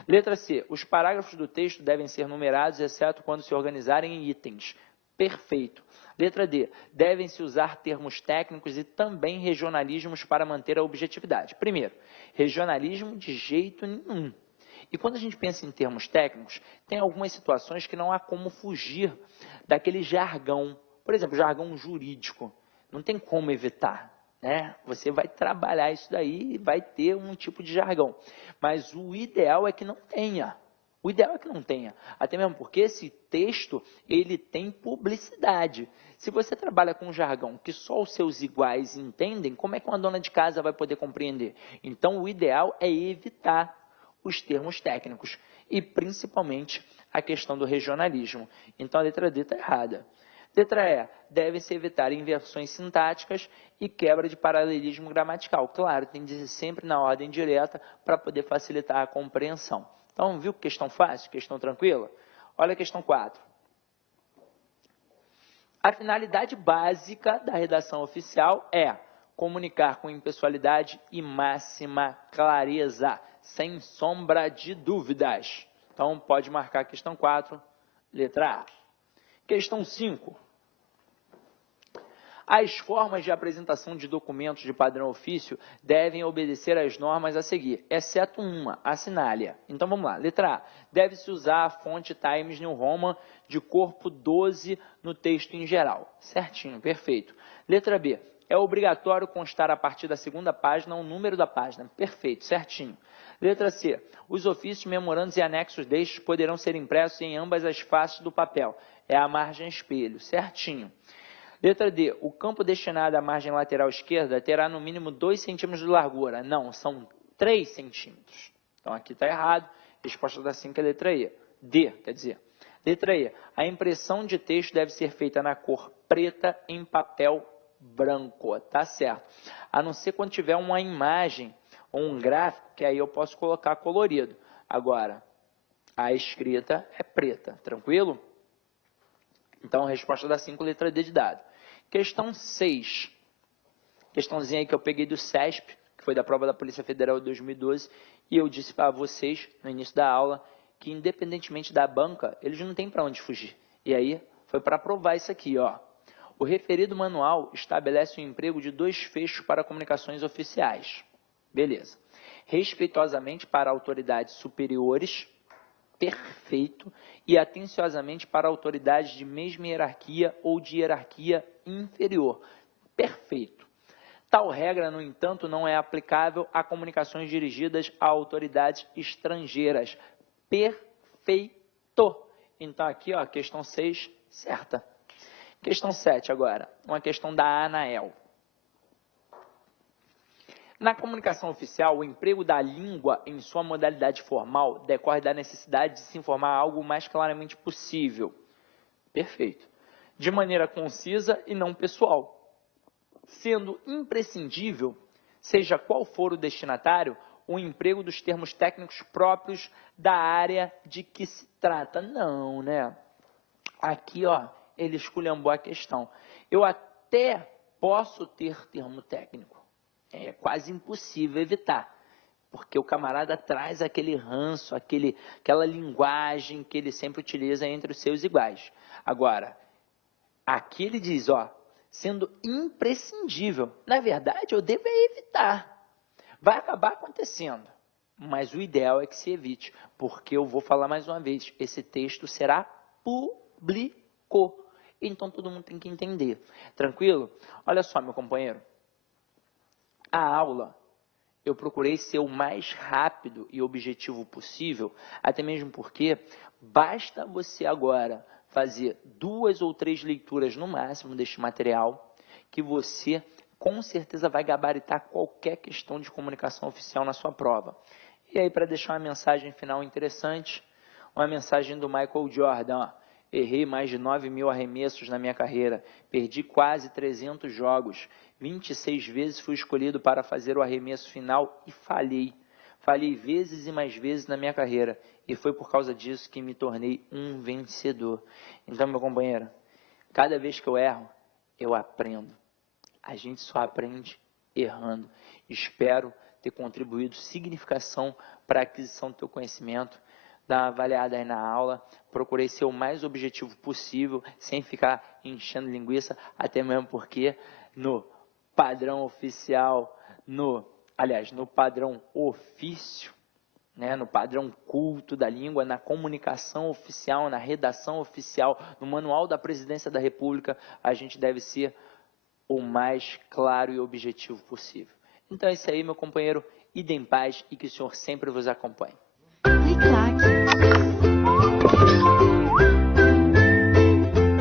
Letra C. Os parágrafos do texto devem ser numerados, exceto quando se organizarem em itens. Perfeito. Letra D. Devem-se usar termos técnicos e também regionalismos para manter a objetividade. Primeiro, regionalismo de jeito nenhum. E quando a gente pensa em termos técnicos, tem algumas situações que não há como fugir daquele jargão. Por exemplo, jargão jurídico. Não tem como evitar, né? Você vai trabalhar isso daí e vai ter um tipo de jargão. Mas o ideal é que não tenha. O ideal é que não tenha. Até mesmo porque esse texto, ele tem publicidade. Se você trabalha com um jargão que só os seus iguais entendem, como é que uma dona de casa vai poder compreender? Então, o ideal é evitar os termos técnicos e, principalmente, a questão do regionalismo. Então, a letra D está errada. Letra E. Deve-se evitar inversões sintáticas e quebra de paralelismo gramatical. Claro, tem de ser sempre na ordem direta para poder facilitar a compreensão. Então, viu que questão fácil, questão tranquila? Olha a questão 4. A finalidade básica da redação oficial é comunicar com impessoalidade e máxima clareza, sem sombra de dúvidas. Então, pode marcar a questão 4, letra A. Questão 5. As formas de apresentação de documentos de padrão ofício devem obedecer às normas a seguir, exceto uma, assinalia. Então, vamos lá. Letra A. Deve-se usar a fonte Times New Roman de corpo 12 no texto em geral. Certinho, perfeito. Letra B. É obrigatório constar a partir da segunda página o número da página. Perfeito, certinho. Letra C. Os ofícios, memorandos e anexos destes poderão ser impressos em ambas as faces do papel. É a margem espelho, certinho. Letra D. O campo destinado à margem lateral esquerda terá no mínimo 2 centímetros de largura. Não, são 3 centímetros. Então, aqui está errado. Resposta da 5 é letra E. D, quer dizer. Letra E. A impressão de texto deve ser feita na cor preta em papel branco. Tá certo. A não ser quando tiver uma imagem ou um gráfico, que aí eu posso colocar colorido. Agora, a escrita é preta. Tranquilo? Então, a resposta da 5, letra D de dado. Questão 6. Questãozinha aí que eu peguei do CESP, que foi da prova da Polícia Federal de 2012, e eu disse para vocês, no início da aula, que independentemente da banca, eles não têm para onde fugir. E aí, foi para provar isso aqui, ó. O referido manual estabelece o emprego de 2 fechos para comunicações oficiais. Beleza. Respeitosamente para autoridades superiores, perfeito, e atenciosamente para autoridades de mesma hierarquia ou de hierarquia inferior. Perfeito. Tal regra, no entanto, não é aplicável a comunicações dirigidas a autoridades estrangeiras. Perfeito. Então, aqui, ó, questão 6, certa. Questão 7 agora, uma questão da Anael. Na comunicação oficial, o emprego da língua em sua modalidade formal decorre da necessidade de se informar algo o mais claramente possível. Perfeito. De maneira concisa e não pessoal. Sendo imprescindível, seja qual for o destinatário, o emprego dos termos técnicos próprios da área de que se trata. Não, né? Aqui, ó, ele esculhambou a questão. Eu até posso ter termo técnico. É quase impossível evitar, porque o camarada traz aquele ranço, aquela linguagem que ele sempre utiliza entre os seus iguais. Agora, aqui ele diz, ó, sendo imprescindível. Na verdade, eu devo evitar. Vai acabar acontecendo, mas o ideal é que se evite, porque eu vou falar mais uma vez, esse texto será público. Então, todo mundo tem que entender. Tranquilo? Olha só, meu companheiro. A aula, eu procurei ser o mais rápido e objetivo possível, até mesmo porque basta você agora fazer 2 ou 3 leituras no máximo deste material, que você com certeza vai gabaritar qualquer questão de comunicação oficial na sua prova. E aí, para deixar uma mensagem final interessante, uma mensagem do Michael Jordan, ó. Errei mais de 9.000 arremessos na minha carreira, perdi quase 300 jogos, 26 vezes fui escolhido para fazer o arremesso final e falhei. Falhei vezes e mais vezes na minha carreira, e foi por causa disso que me tornei um vencedor. Então, meu companheiro, cada vez que eu erro, eu aprendo. A gente só aprende errando. Espero ter contribuído significação para a aquisição do teu conhecimento. Dá uma avaliada aí na aula, procurei ser o mais objetivo possível, sem ficar enchendo linguiça, até mesmo porque no padrão oficial, no padrão ofício, né, no padrão culto da língua, na comunicação oficial, na redação oficial, no manual da Presidência da República, a gente deve ser o mais claro e objetivo possível. Então é isso aí, meu companheiro, ide em paz e que o Senhor sempre vos acompanhe. Clique like.